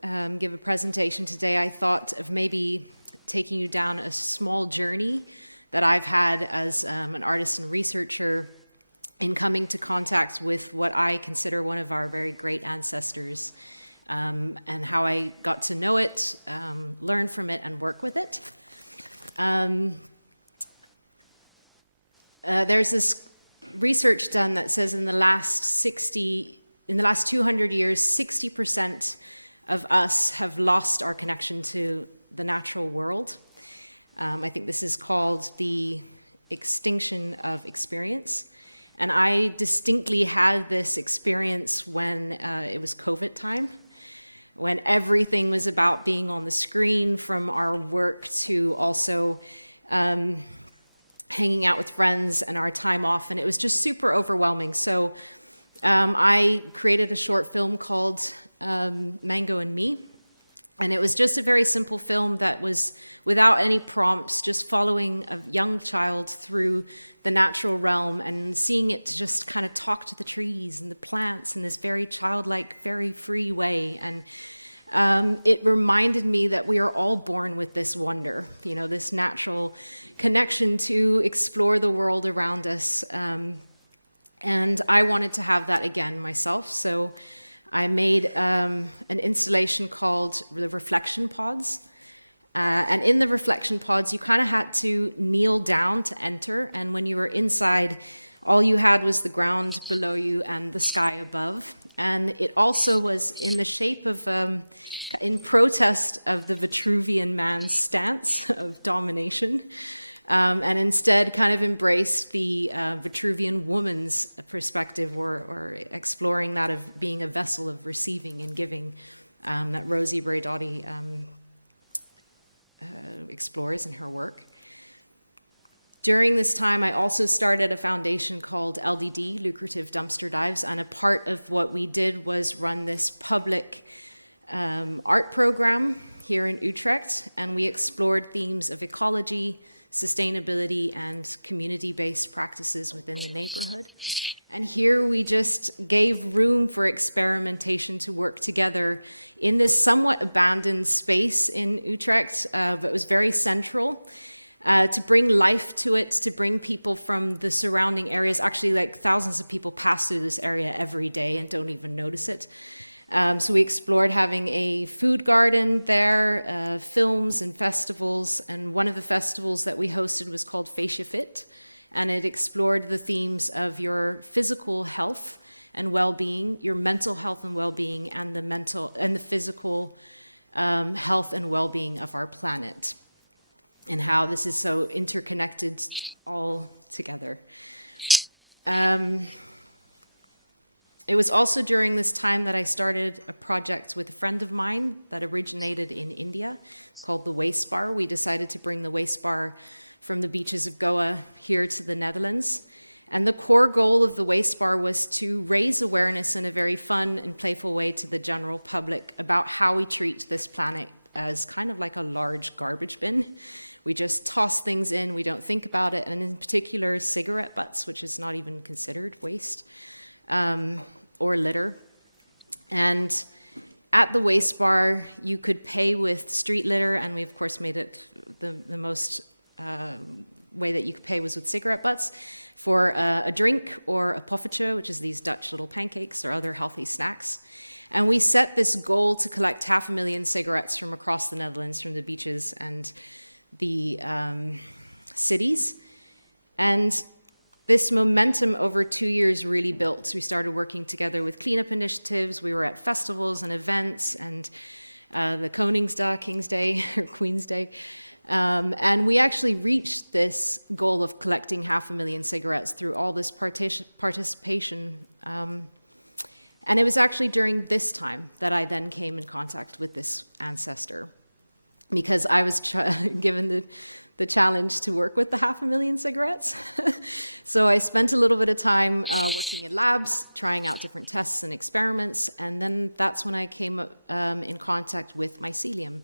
give a presentation today, I thought of maybe taking you down a small journey that I've had as an artist and researcher in coming to contact with what I consider one of our very great ancestors, and how I got to know it, learn from it, and work with it. There's this research done that says in the last 200 years, 60% of us have lost our connection to the natural world. I think this is called the extinction of experience. And I distinctly had this experience when it was COVID time, when everything was about being on the screen, from our work to also hanging out with friends and our time off, and it was just super overwhelming. So I created a short film called Mango and Me, and it was just a very simple film that was without any prompts, just following a young child through the natural realm and seeing it just kind of talk to the trees and the plants in this very childlike, very free way. And it reminded me that we are all born with this wonder, you know, this natural connection to explore the world around us. And I wanted to have that again myself. So I made an installation called the Reflection Pods. And in the Reflection Pods, you kind of had to kneel down to enter. And when you were inside, all you had was the ground below you and the sky above. And it also was in the shape of, in protest of the Vitruvian man's stance of domination, and instead kind of embraced the Vitruvian woman's perspective, or exploring that of being a vessel of receiving and giving, that Rosie Braidotti explores in her work. During this time, I also started a foundation called LDD, Lucrative Dumpster Dives, and a part of what we did was run this public art program here in Utrecht, and we explored themes of ecology, sustainability, and community-based practices within the neighborhood. And here we just gave room for experimentation to work together in this somewhat abandoned space in Utrecht, but was very central. To bring life to it, to bring people from the surrounding areas. Actually, like thousands of people pass through this area every day and don't even notice it. So we explored having a food garden there, films and festivals. And one of the festivals that we hosted was called Feestje Fit. And it explored the themes of your physical health and well-being, your mental health and well-being, and the physical health and well-being of our planet, and how this is so interconnected all together. It was also during this time that I started a project with a friend of mine that originated in India called the Waste Bar. We decided to bring the Waste Bar from the beaches of Goa here to the Netherlands. And the core goal of the Waste Bar was to raise awareness in a very fun and playful way to the general public about how we treat this planet as kind of like a large garbage bin. We just toss things in, we don't think about it, and in particular cigarette butts, which is not even considered waste, or litter. And at the Waste Bar, you could pay with street litter, and we of course made it the most way that you could pay was with cigarette butts, for a drink or a poffertje, which is these Dutch little pancakes or other healthy snacks. And we set this goal to collect 500,000 cigarettes from across the Netherlands, from the beaches and the cities. And this momentum over 2 years really built. We started working together with cleanup initiatives. We were at festivals and events, and the Koningsdag, King's Day, or Queen's Day. And we actually reached this goal of collecting 500,000 cigarettes through all this participation. And it was actually during this time that I then came in contact with this ancestor, because I was given the challenge to work with the 500,000 cigarettes. So I spent a little bit of time working in labs, trying out different tests and experiments, and then that's when I came in contact with mycelium.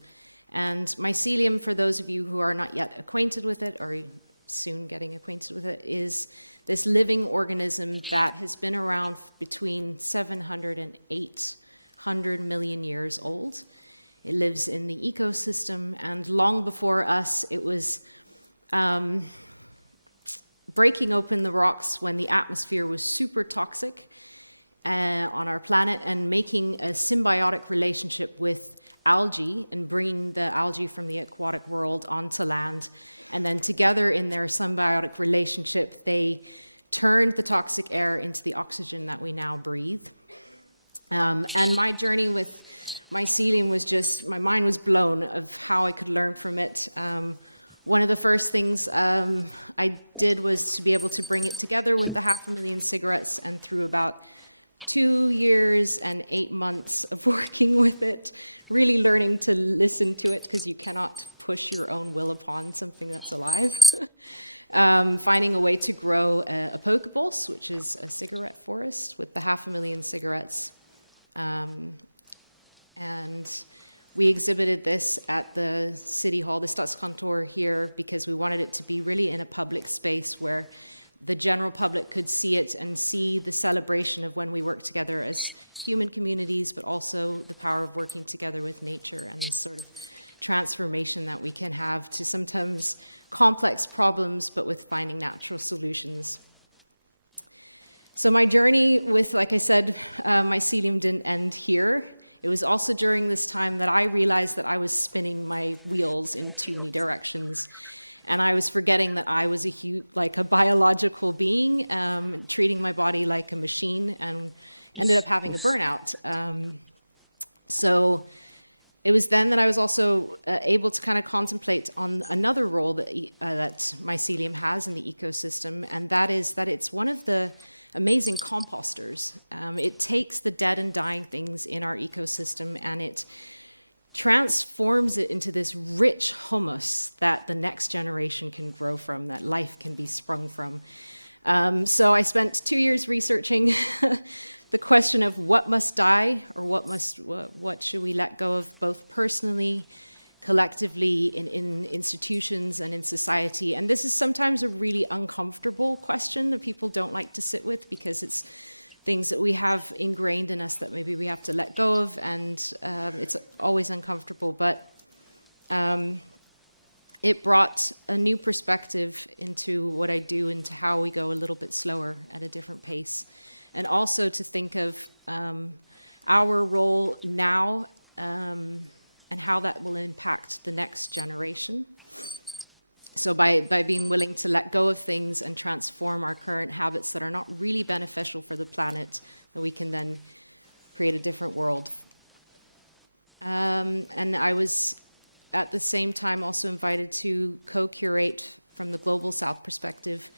And mycelium, for those of you who are not yet acquainted with it, or soon getting acquainted with it, is this living organism that has been around between 700 and 800 million years old. It lives in the ecosystem, and long before us, it was breaking open the rocks when the atmosphere was super toxic on our planet, and making a symbiotic relationship with algae and bringing the algae from the aquatic world onto land. And then together in their symbiotic relationship, they turned the toxic air into the oxygen that we now breathe. And my journey with mycelium was just, my mind was blown of how I could learn from it, one of the first things I did was to be able to bring it together with the 500,000 cigarettes, and through about 2 years and 8 months of working with it, really learning to listen to it, because you cannot push your own will upon something that's alive. Finding a way to grow a Pokebos, which is a cigarette forest with the 500,000 cigarettes. And we exhibited this at the City Hall, the Stadskantor here, because we wanted it to be really in a public space where the general public could see it and see the celebration of when we work together as human communities, but also the power of working together with nature and this sort of transformation that we can have to sometimes complex problems, but with finding natural solutions. So my journey with, like I said, mycelium didn't end here. It was also during this time that I realized that I was spinning my wheels in too many directions. And I was forgetting that I was like a biological being, treating my body like a machine, and ended up having a burnout. So it was then that I was also able to kind of contemplate on another role that, that mycelium has in the ecosystem, and that is that it's one of the amazing composters. It takes the dead and dying things in our ecosystem and it transforms it into this rich humus that the next generation can grow from, that life can be sprung from. So I spent 2 years researching the question of what must die, or what should we let go of, both personally, collectively, in institutions and in society. And this is sometimes a really uncomfortable question that people don't like to sit with, because it's things that we have ingrained in us that maybe we have to let go of, and it's always uncomfortable, but it brought a new perspective into what I do, into how we go a little bit slower at a different pace, and also to think of our role now and how that will impact the next generation. So by being willing to let go of things and transform our current habits that are not really beneficial for the planet, that we can then create a different world. And I was at the same time also invited to co-curate, from the Global South perspective,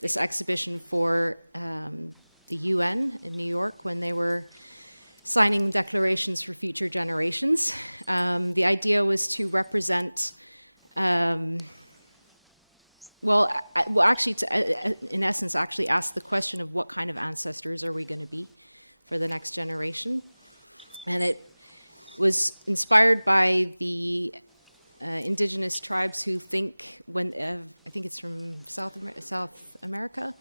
this exhibition for the UN in New York when they were signing declarations for future generations. The idea was to represent in essence, actually ask the question of what kind of ancestors are we going to be for the next generation. And it was inspired by the indigenous tribes who think, I think it's from South America,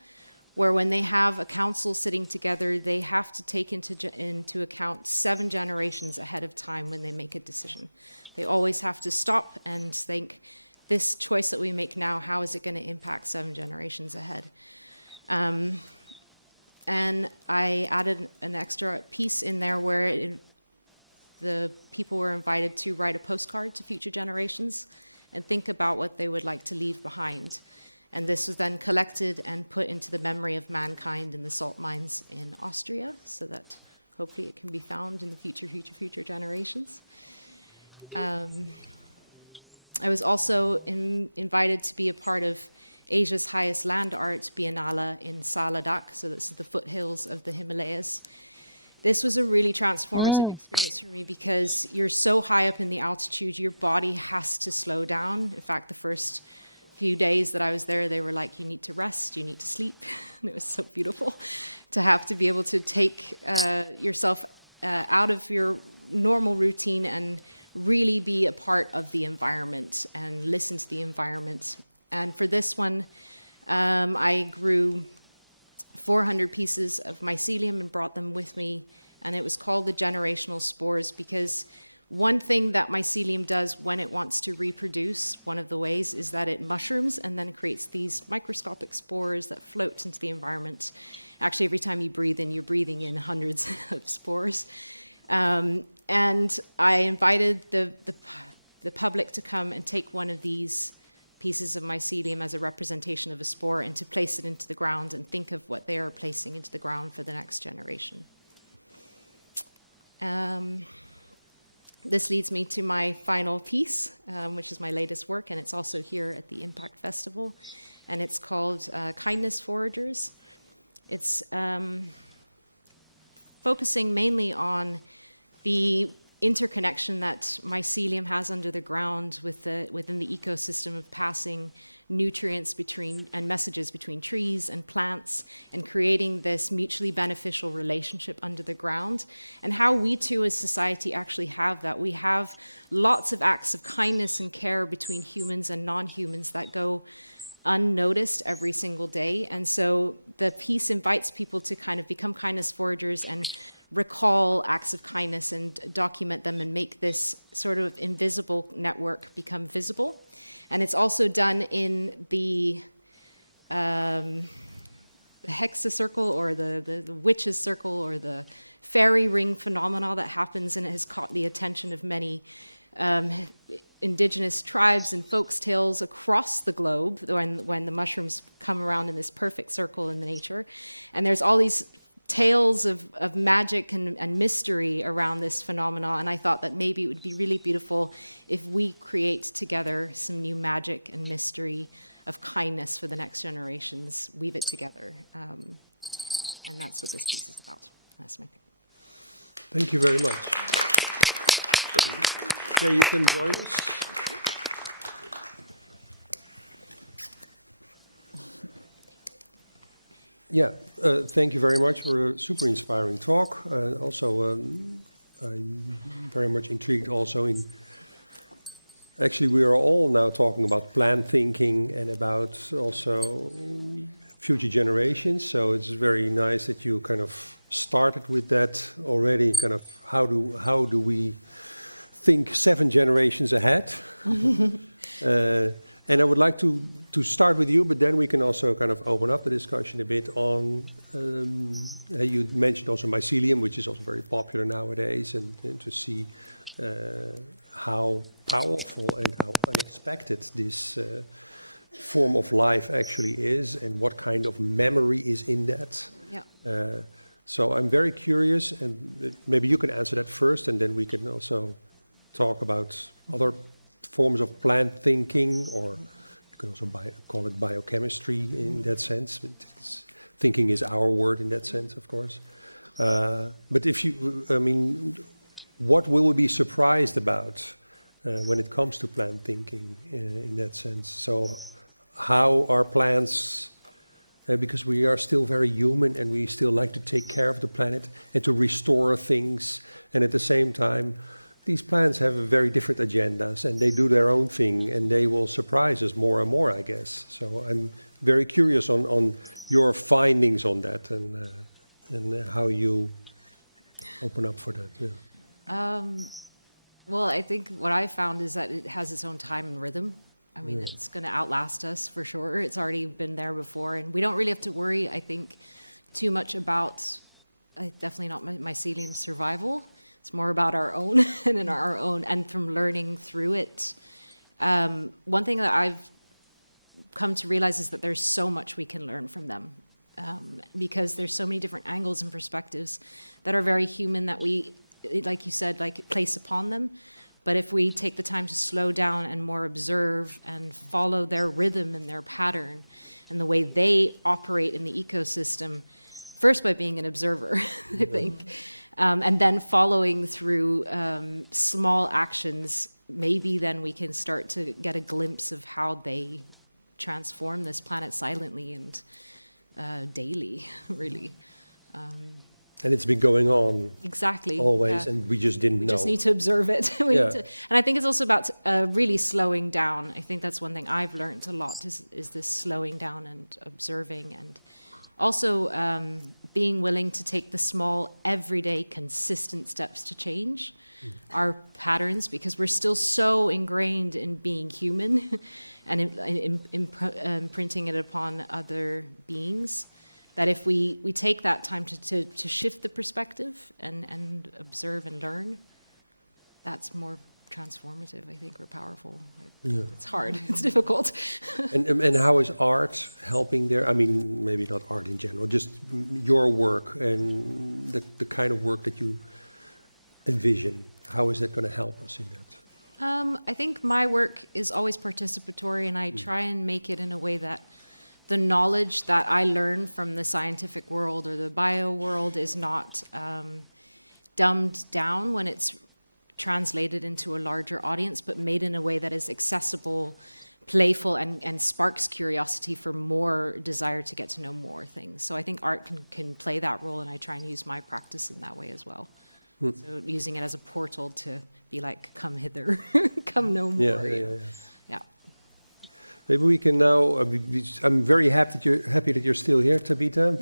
where when they have a council sitting together, they have to take into account 7 generations ahead of time when they make a decision. They always have to stop and think, this choice that we make now, how is it going to impact 7 generations ahead? And I added an extra piece in there where the people were invited to write a postcard to future generations and think about what they would like to leave behind. And this was then collected and put into the memory of mankind in the salt mines in Austria, so that hopefully it can be found in the future generations. I was also invited to be a part of Asia's highest land art biennale in Sa Ladakh, so this is the foothills of the Himalayas. This was a really transformative experience for me, because you're so high up in the altitude, your body has to slow down. In fact, the first few days that I was there, they were like, you need to rest, you need to sleep. And it was so beautiful to have to be able to take yourself out of your normal routine and really be a part of the environment and listen to the environment. And for this one, I grew 400 pieces of mycelium and brought them with me, and it was called the generational spores, because one thing that mycelium does when it wants to reproduce, one of the ways, is that it mushrooms and then creates these microscopic spores that float into the environment. Actually, every time you breathe in, you're breathing in hundreds of spores. And I invited the public to come and take one of these pieces of mycelium as a representation of a spore and to place it into the ground and think of what they are placing into the ground for the next generation. this leads me to my final piece, which is my latest work, and it's also here at the IMPAKT Festival, and it's called Kindness Foragers. It's focusing mainly on the interconnection that mycelium has under the ground within the ecosystem of passing nutrients and messages between trees and plants and creating this mutually beneficial relationship under the ground, and how we too as society actually have that. We have lots of acts of kindness and care between humans and non-humans that go unnoticed every single day. And so the piece invites people to kind of become kindness foragers and recall acts of kindness and document them and make this sort of invisible network become visible. And it's also done in the hexacircle or the witch's circle or the fairy ring phenomena that happens, and it has caught the attention of many indigenous tribes and folks' tales across the globe when the mushrooms come around in this perfect circle in the nature. And there's all these tales of magic and mystery around this phenomena, and I thought that maybe it would be really beautiful if we create together some new magic and mystery of kindness for the next generations, weave it together. And that's what this piece is about. That's my pick. Thank you very much. Yeah, you can join us. Yeah, thank you very much for a super inspiring talk. Also, I'm very much intrigued also in... Actually, we are all now talking about plant thinking and about also future generations. So it's very nice that you kind of started with that already. Kind of how do we think 7 generations ahead? And I would like to start with you, but then we can also kind of open up the discussion a bit on, you mentioned also mycelium, which is also very popular nowadays, and to see how powerful and how unexpected this form of life actually is, and what kind of memory is in that. Yeah. So I'm very curious, and maybe you can answer that first, and then we can also talk about other forms of plant thinking, or you can also call it biochemistry in that sense. Thinking is our word in that sense, of course. But if you, I mean, what will we be surprised about when it comes to plant thinking in that sense? So how are plants, because we are still very human and we still like to take care of the planet and to restore things, and at the same time, these plants have very different agendas and they do their own thing, and they will surprise us more and more, I guess. So I'm very curious on your findings on that, and how you open up for that. Yeah. Well, I think what I found is that it has its own time and rhythm. I mean, it's going to outlast us for sure. It's already been there before, and we don't really have to worry, I think, too much about, definitely not mycelium survival. It's more about our own and from learning through it. One thing that I've come to realize is that there's so much we can learn from them, because there's so many different angles and perspectives that are very human that we, like you said, like place upon them. But if we take the time to slow down and more observe and follow their rhythm and their pattern and the way they operate in the ecosystem, first by being an observer, I think, and then following through small actions, maybe then we can start to get a glimpse of how they transform this planet silently and daily, really. And it's been going on exactly always, yeah. and we just didn't know. We just need to observe it. And I think it's also about really slowing down. I think that's one thing I've learned a lot is this slowing down and observing, and also being willing to take the small, everyday, consistent steps to change our patterns, because we're still so ingrained in being human and imprinting it upon other beings, that if we take that time to shift the perspective and observe and learn, that's more transformative, I think, or powerful. It's hard, it's difficult. And how is art helping there? I mean, maybe not art in general, just your work and the kind of work that you envision? How is that going to help us in that? I think my work is always participatory, and I try and make it in a way that the knowledge that I learn from the scientific world or the bio world is not dumbed down when it's translated into a larger audience, but made in a way that is accessible, playful, and sparks curiosity for more desire to get to know more things. So I think art can play that role, and I try and use my practice in that way as well. So using it as a portal to be like, come hither, come know more. Yeah. Maybe we can now. I'm very happy that you're still here, Tabitha,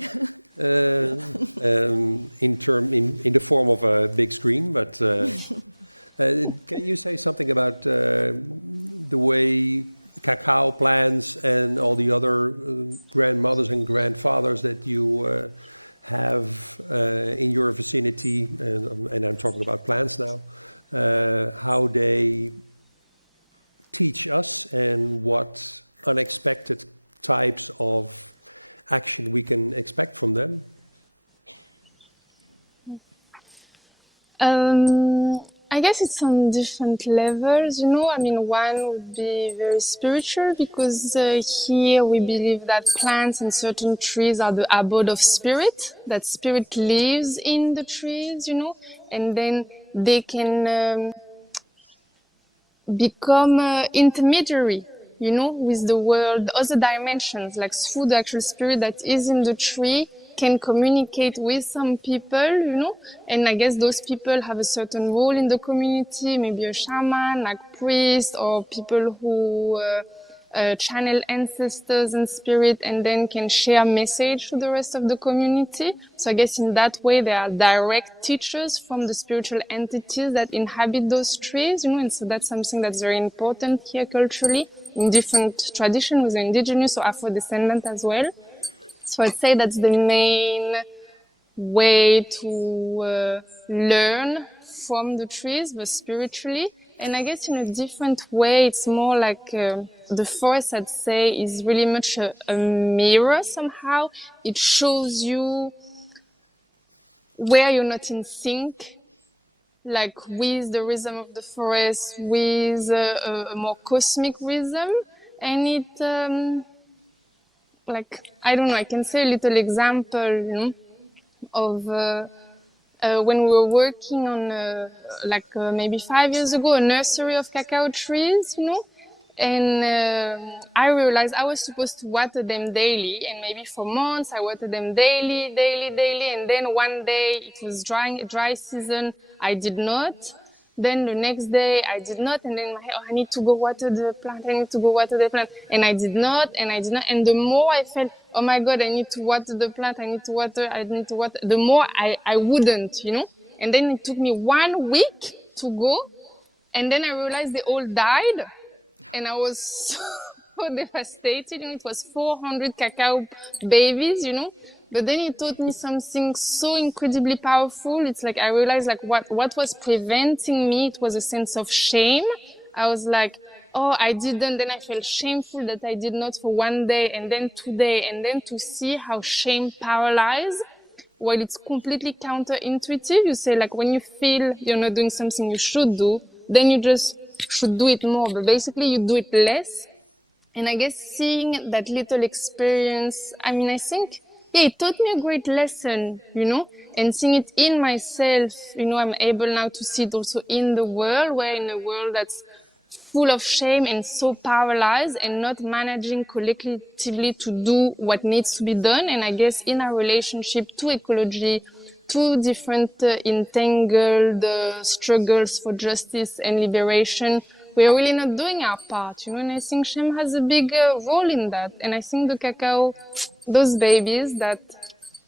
in the form of a big screen. But can you say something about the way cacao plants and all the other grandmothers and grandfathers that you have in your vicinity, and I'm talking about plants now, how they teach us and what unexpected types of action we can expect from them? I guess it's on different levels, you know. I mean, one would be very spiritual because here we believe that plants and certain trees are the abode of spirit, that spirit lives in the trees, you know, and then they can become intermediary, you know, with the world, other dimensions, like through the actual spirit that is in the tree, can communicate with some people, you know, and I guess those people have a certain role in the community, maybe a shaman, like priest, or people who channel ancestors and spirit and then can share message to the rest of the community. So I guess in that way, they are direct teachers from the spiritual entities that inhabit those trees, you know, and so that's something that's very important here culturally in different traditions with the indigenous or Afro-descendant as well. So I'd say that's the main way to learn from the trees, but spiritually. And I guess in a different way, it's more like the forest, I'd say, is really much a mirror somehow. It shows you where you're not in sync, like with the rhythm of the forest, with a more cosmic rhythm. And it... like, I don't know, I can say a little example, you know, of when we were working on, maybe 5 years ago, a nursery of cacao trees, you know, and I realized I was supposed to water them daily, and maybe for months I watered them daily, and then one day it was dry season, I did not. Then the next day I did not, and then I need to go water the plant, and I did not, and the more I felt, oh my God, I need to water the plant, I need to water, the more I wouldn't, you know, and then it took me 1 week to go, and then I realized they all died, and I was so devastated, you know, it was 400 cacao babies, you know. But then it taught me something so incredibly powerful. It's like I realized like what was preventing me, it was a sense of shame. I was like, oh, I didn't. Then I felt shameful that I did not for 1 day and then 2 days. And then to see how shame paralyzes, while it's completely counterintuitive. You say like when you feel you're not doing something you should do, then you just should do it more. But basically you do it less. And I guess seeing that little experience, I mean, I think, yeah, it taught me a great lesson, you know, and seeing it in myself, you know, I'm able now to see it also in the world, where in a world that's full of shame and so paralyzed and not managing collectively to do what needs to be done. And I guess in our relationship to ecology, to different entangled struggles for justice and liberation, we are really not doing our part, you know, and I think shame has a big role in that. And I think the cacao, those babies that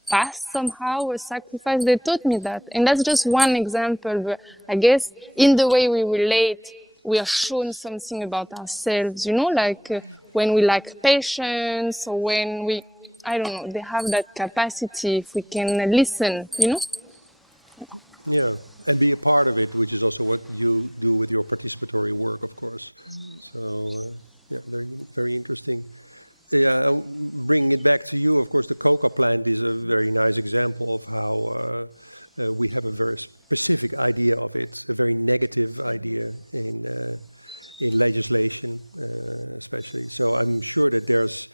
passed somehow were sacrificed, they taught me that. And that's just one example, but I guess in the way we relate, we are shown something about ourselves, you know, like when we lack patience or when we, I don't know, they have that capacity if we can listen, you know? Yeah, and be a part of it, which is also what you do with your participatory work, of course. So, yeah, very, very interesting. Bringing it back to you, of course, the coca plant is a very nice example of how we have a very specific idea of it, a very negative idea in legislation, especially. So I'm sure that there's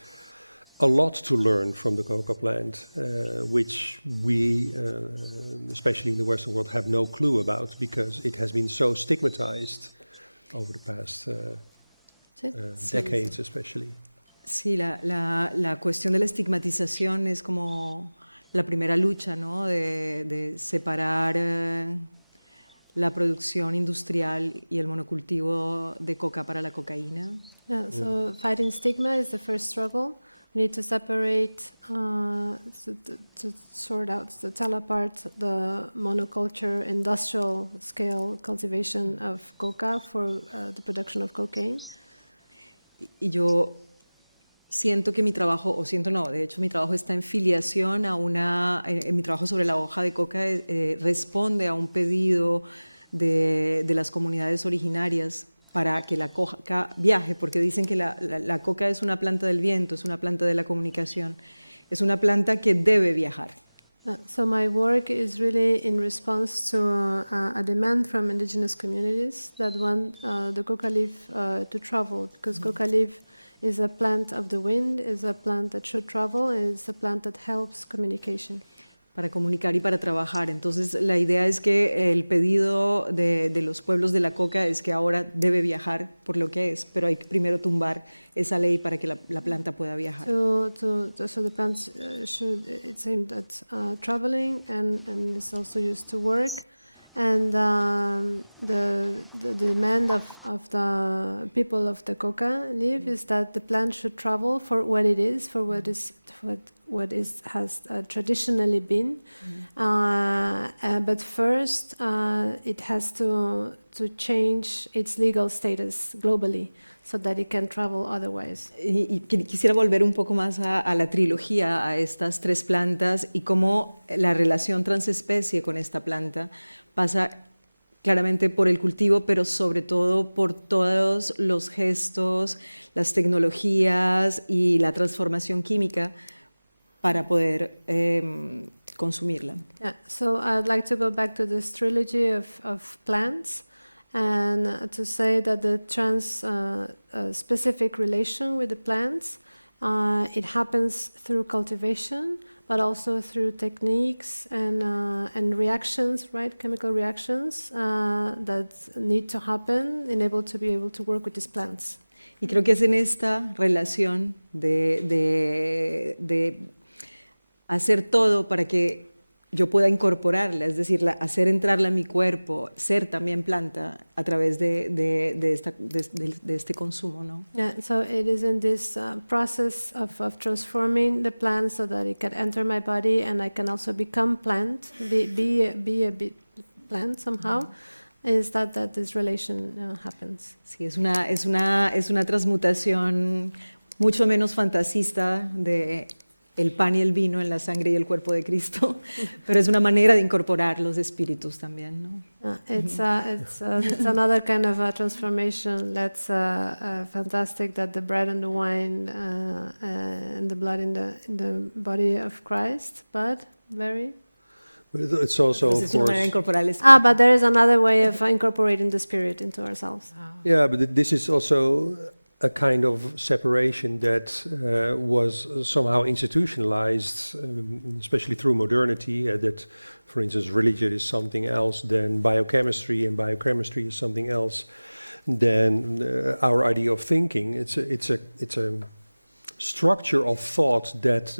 a lot to learn from the coca plant, which we, especially in the Western world, have no clue about because it has been so stigmatized over the past decades, especially. Sí, la cuestión de la estigmatización es como la primera lucha, ¿no? De separar la producción industrial y el monocultivo de coca para la cocaína. Yeah, so fighting stigma is the first struggle. We need to separate, to sort out, to tell apart the monoculture, industrial scale cultivation of coca for the production of cocaine. Y yo siento que mi trabajo, o siento no, de hecho mi trabajo está en filiación a mi trabajo sobre la hoja de coca responde a un pedido de las comunidades originarias para que la coca viaje, porque dicen que la coca es una planta del viento, es una planta de la comunicación, es una planta que debe viajar. So my work is really in response to a demand from indigenous communities that want the coca leaf to travel, because coca leaf is a plant of the wind, is a plant that should travel, and it's a plant that helps communication. Para comunicar y para trabajar. Entonces, la idea es que el pedido de los pueblos de la coca es que ahora debe viajar por lo que es, pero hay que primero tumbar esa ley para que la planta pueda viajar. So the plants it's aimed at traveling and it's also used to work. And the demand of the people of the coca leaf is that the plant should travel for what it is, for what has traditionally been. But first, it has to change its legal status globally so that it can travel otherwise. Y quisiera volver un poco más a la trilogía, a estas tres plantas y cómo la relación transespecie con esta planta pasa claramente por el cultivo, pero sobre todo por todos los gestos, las tecnologías y la transformación química para poder consumirla. Yeah, so I'd like to go back to this trilogy of plants and to say that the trans-specific relation with the plants, it happens through cultivation, but also through techniques and reactions, right? Chemical reactions that need to happen in order to be able to work with these plants. Y creo que es en esta relación de hacer todo para que yo pueda incorporarla, es decir, hacer entrarla en mi cuerpo, ser también planta a través de este consumo, ¿no? Yeah, so it is in this process of transforming the plant so that it can enter my body and I can also become plant, be a plant somehow. Is that this relation happens? Sí, es una transmutación mucho menos fantasista de el pan y el vino en la sangre y el cuerpo de Cristo, pero es una manera de incorporar los espíritus también, ¿no? It's another kind of a transformation. That's fantastic that the bread and the wine and the blood in the body of Christ, but very. But it's also, of course, But there is another way of incorporating the spirit into ourselves. Yeah, but this is also a kind of separation that was somehow institutionalized, especially through modernity, that, for instance, religion is something else than biochemistry, and biochemistry is something else than our idea of thinking. It's a structure of thought that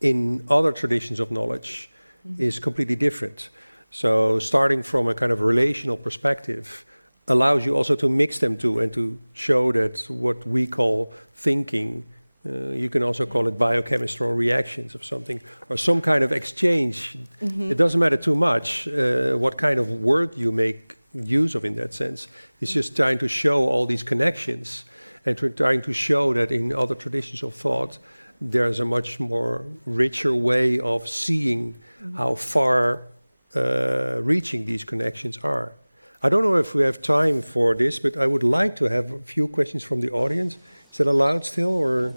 in other traditions of knowledge is completely different. So starting from a kind of relational perspective allows you also to mix them two and to show that what we call thinking, you can also call it biochemistry or reactions of something, or some kind of exchange. It doesn't matter too much what kind of word you make use of in that sense. It's just trying to show all these connections and trying to show that in other traditions of thought, there's a much more richer way of seeing how far reaching these connections are. I don't know if we have time for this, but I would like to have a few questions from the audience. Is that allowed still, or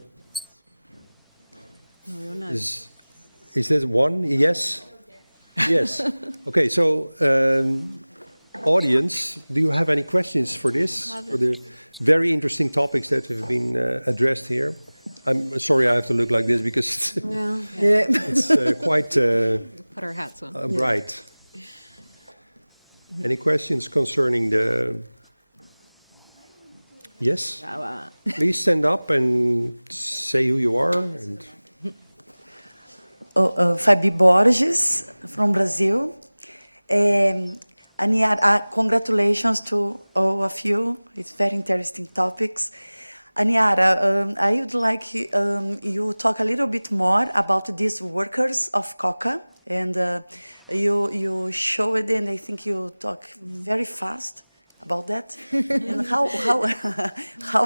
is that one? Yes? Yes. Okay, so audience, do you have any questions for this? For the very interesting topics that have been addressed here? I'm sorry I have to look like this because it's quite Put our hats on. bright. Any questions concerning the... Yes? Please stand up and say who you are. And Fabi Borges from Brazil. Congratulations to all of you. It's very interesting topics. Aniara, I would like you talk a little bit more about these workers of coca, and you show it, and I think you talk very fast about that. And how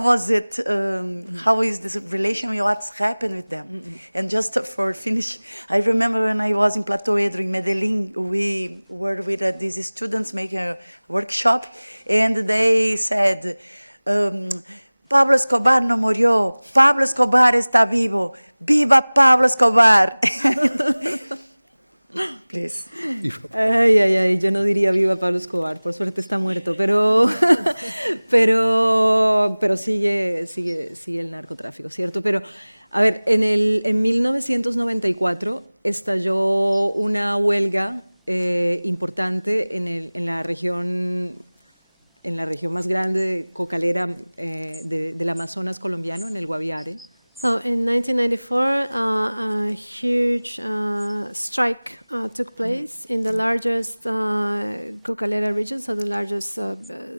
was it? How is this relation? What's happened with them? And just for finish, I remember when I was in Platoedro in Medellin, we were with these students making a workshop, and they said, Pablo Escobar no murió, Pablo Escobar está vivo, viva Pablo Escobar. Please. Ay, yo no diría viva Pablo Escobar, por suerte está muerto, pero sigue el narcotráfico, ¿cierto? Pero, a ver, en 1994 estalló una huelga importante en la región más grande cocalera del Amazonas colombiano, en el Guaviare. So in 1994, a huge strike took place in the largest cocalera region, so the largest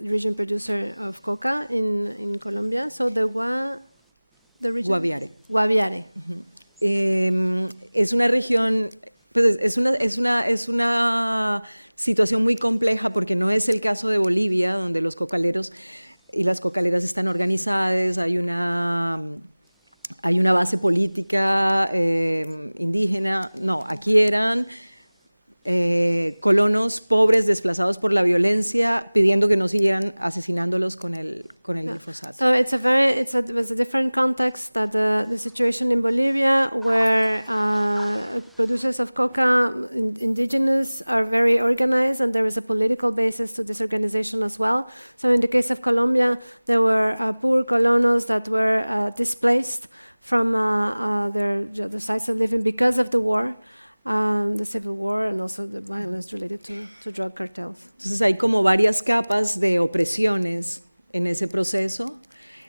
region producer of coca in Colombia. So the region? Guaviare. Guaviare. Es una región, pues es una situación muy compleja porque no es el caso de Bolivia, donde los cocaleros y las cocaleras están organizadas, hay una base política indígena. No, aquí eran colonos pobres desplazados por la violencia pidiendo que no siguieran asesinándolos con el glifosato. So it was a different context that the situation in Bolivia, where producers of coca, indigenous, are very organized, and there is a political basis to this organization as well. So in the case of Colombia, there were poor colonos that were displaced from the sites of living because of the war. The civil war and also the violence related to drug cartels. Entonces hay como varias capas de opresiones en ese proceso.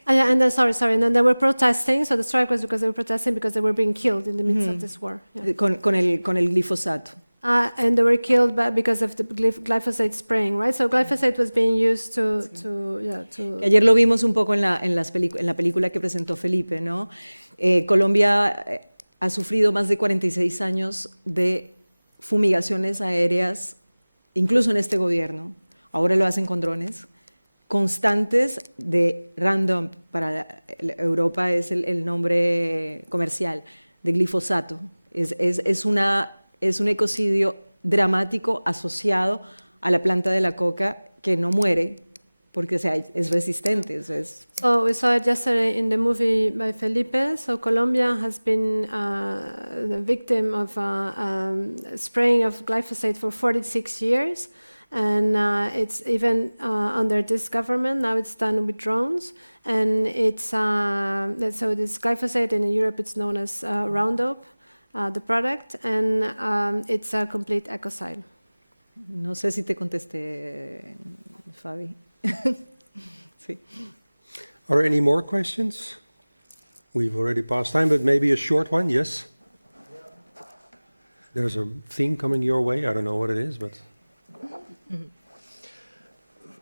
And then, sorry, and then they were protesting. So the strike was because they were protesting because they were being killed in the midst of this war. Yeah. Con el glifosato. And they were killed because of the glyphosate spraying, right? So glyphosate was being used to Ayer lo vimos un poco en la película que presentó Felipe, ¿no? Colombia ha sufrido más de 46 años de fumigaciones aéreas, incluso en este gobierno, ahora lo hacen con drones, constantes de Roundup, para Europa es el nombre comercial, de glifosato. Es un ecocidio dramático asociado a la planta de la coca que no muere, porque es resistente. So we saw it yesterday in the movie by Felipe. So Colombia has been the victim of spraying of glyphosate for 46 years. And it's even under this government, now it's done with drones. And it's so this glyphosate in Europe, it's known as Roundup, the product, and it's a complete ecocide. No sé si te contesté, Fabi. Sí. Are there any more questions? We've already passed time, but maybe a short one, yes? There's a thing coming your way, I don't know what it is, but...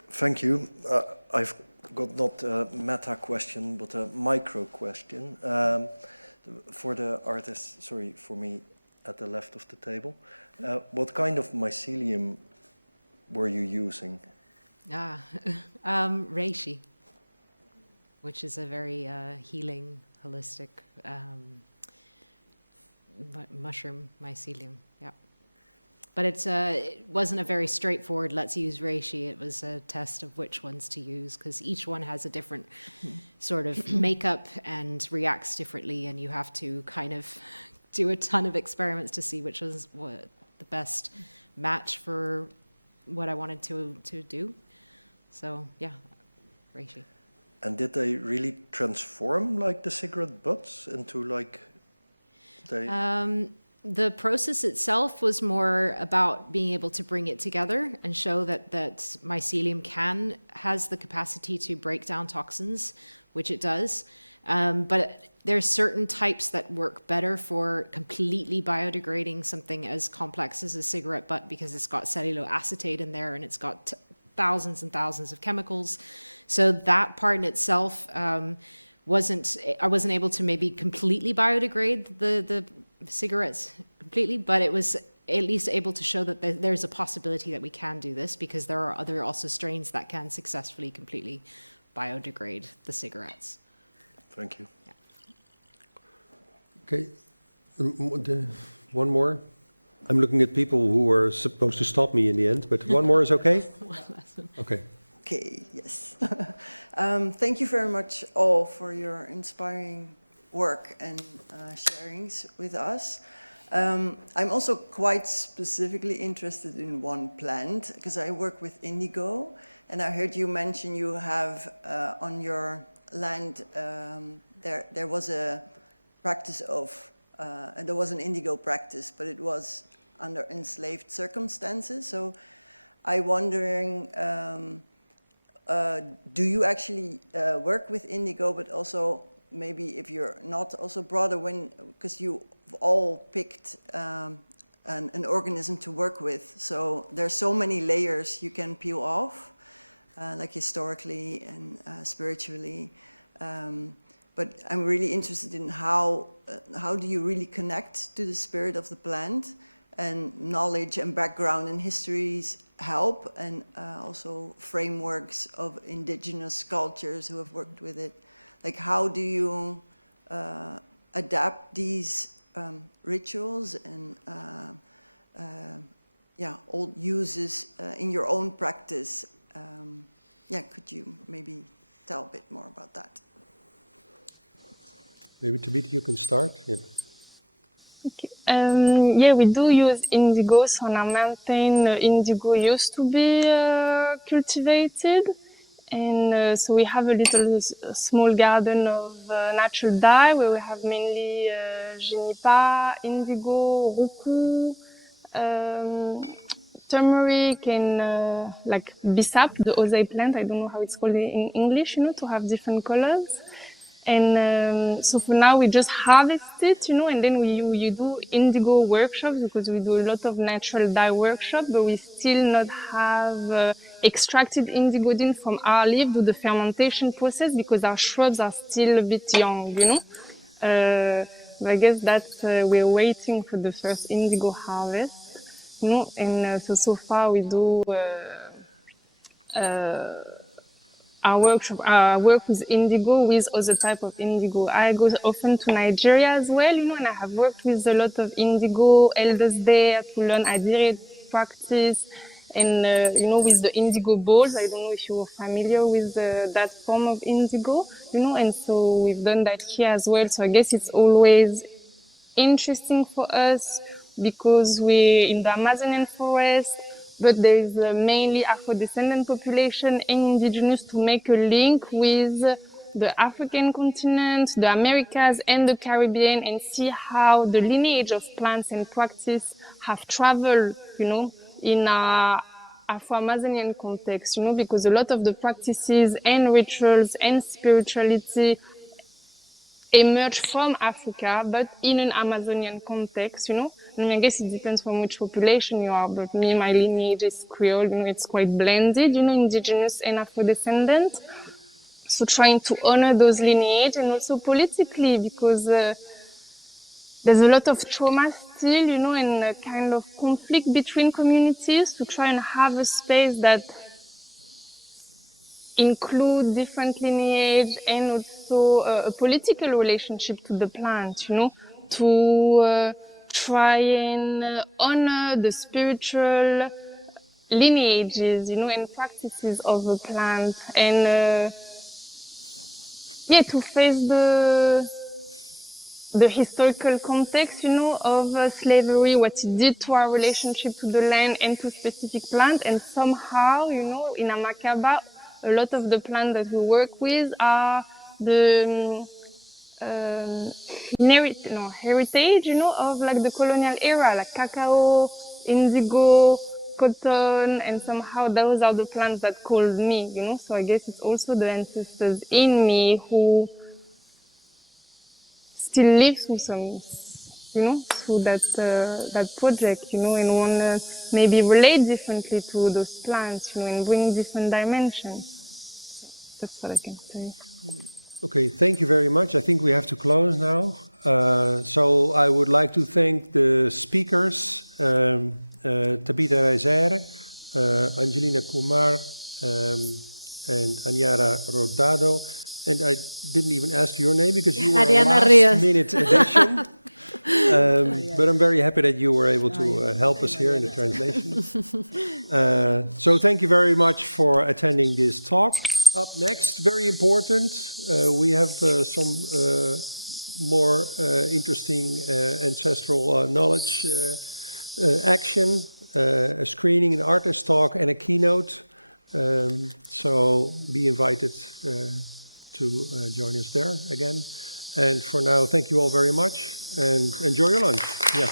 Thank you. I've got not a meta question, but a micro question. For the artist, sorry, for me at the left of the table, what kind of mycelium were you using? Reishi, which is a very healing, holistic mushroom mycelium. Yeah, but it wasn't a very straightforward. Let's use reishi. It was a test of which ones to use because each one has a different sort of makeup and reacts differently, and you have to kind of do a ton of experiments to see which was what the best match for what I wanted to do. So yeah, reishi. And did they really transform like the cigarette butts into like they? The process itself was more about being able to bring it together and show that mycelium has the capacity to break down toxins, which it does. But there's certain types that work better for completely biodegrading something as complex as a cigarette butt, because it's got celluloacetate in there and it's got thousands and thousands of chemicals. So that part in itself I wasn't able to maybe completely biodegrade the cigarettes completely, but it was at least able to show that there's a possibility that we can do this, because there are other also strains that can successfully completely biodegrade the cigarettes. Thank you. Yeah. Okay, one more. I'm looking at people who are supposed to stop me in the end, but one more is okay? One last one. Okay. Okay, yes. Thank you very much all for your inspiring work and sharings with us. I'm also quite specifically interested in one plant, because I work with indigo, and I heard you mention you have on your land, there was a practice of, and there was an indigo practice, but it was under enslaved circumstances. So I'm wondering, do you actually work with indigo, but also maybe if you're not also broader, because you all picked an organism to work with, so there's so many layers you can peel off, like historically and spiritually. But I'm really interested in how do you really connect to the spirit of the plant, and knowledge and background and histories help, and also frameworks of indigenous cultures who have worked with it. Like, how do you adapt these rituals and old uses in your own practice? Could you maybe tell a bit more about that? Maybe Tabitha, you can start. Yeah. Okay. We do use indigo. So on our mountain, indigo used to be cultivated. And so we have a little small garden of natural dye where we have mainly juniper, indigo, ruku, turmeric, and like bisap, the ozai plant. I don't know how it's called in English, to have different colors. And so for now we just harvest it, and then you do indigo workshops, because we do a lot of natural dye workshops, but we still not have extracted indigo from our leaf, do the fermentation process, because our shrubs are still a bit young, But I guess that's, we're waiting for the first indigo harvest, and so far we do our work with indigo, with other type of indigo. I go often to Nigeria as well, and I have worked with a lot of indigo elders there to learn adherent practice, and with the indigo bowls. I don't know if you're familiar with that form of indigo, and so we've done that here as well. So I guess it's always interesting for us, because we're in the Amazonian forest, but there is mainly Afro-descendant population and indigenous, to make a link with the African continent, the Americas, and the Caribbean, and see how the lineage of plants and practice have traveled, in our Afro-Amazonian context, because a lot of the practices and rituals and spirituality emerge from Africa, but in an Amazonian context, I guess it depends from which population you are, but me, my lineage is Creole, it's quite blended, indigenous and Afro-descendant. So trying to honor those lineage, and also politically, because there's a lot of trauma still, and a kind of conflict between communities, to try and have a space that include different lineage, and also a political relationship to the plant, to try and honor the spiritual lineages, and practices of a plant, and to face the historical context, you know, of slavery, what it did to our relationship to the land and to specific plants. And somehow, you know, in Amakaba, a lot of the plants that we work with are the heritage, you know, of like the colonial era, like cacao, indigo, cotton, and somehow those are the plants that called me, you know. So I guess it's also the ancestors in me who still live through some, you know, through that project, you know, and want to maybe relate differently to those plants, you know, and bring different dimensions. That's what I can say. Okay, thank you very much. I think we have to close now. So I would like to thank the speakers, Tabitha Reisere, Angelina Kumar, and Anyara Rodado. And I didn't even ask your name because you were a last-minute addition. But I'm very happy that you were able to help us here in the translation. So thank you very much for attending this talk. Up next, very important, we have some more interesting ancestral knowledge action, a screening, an artist talk, and a keynote. So be invited to join us there again. And for now, thank you all very much and enjoy your lunch. Yeah.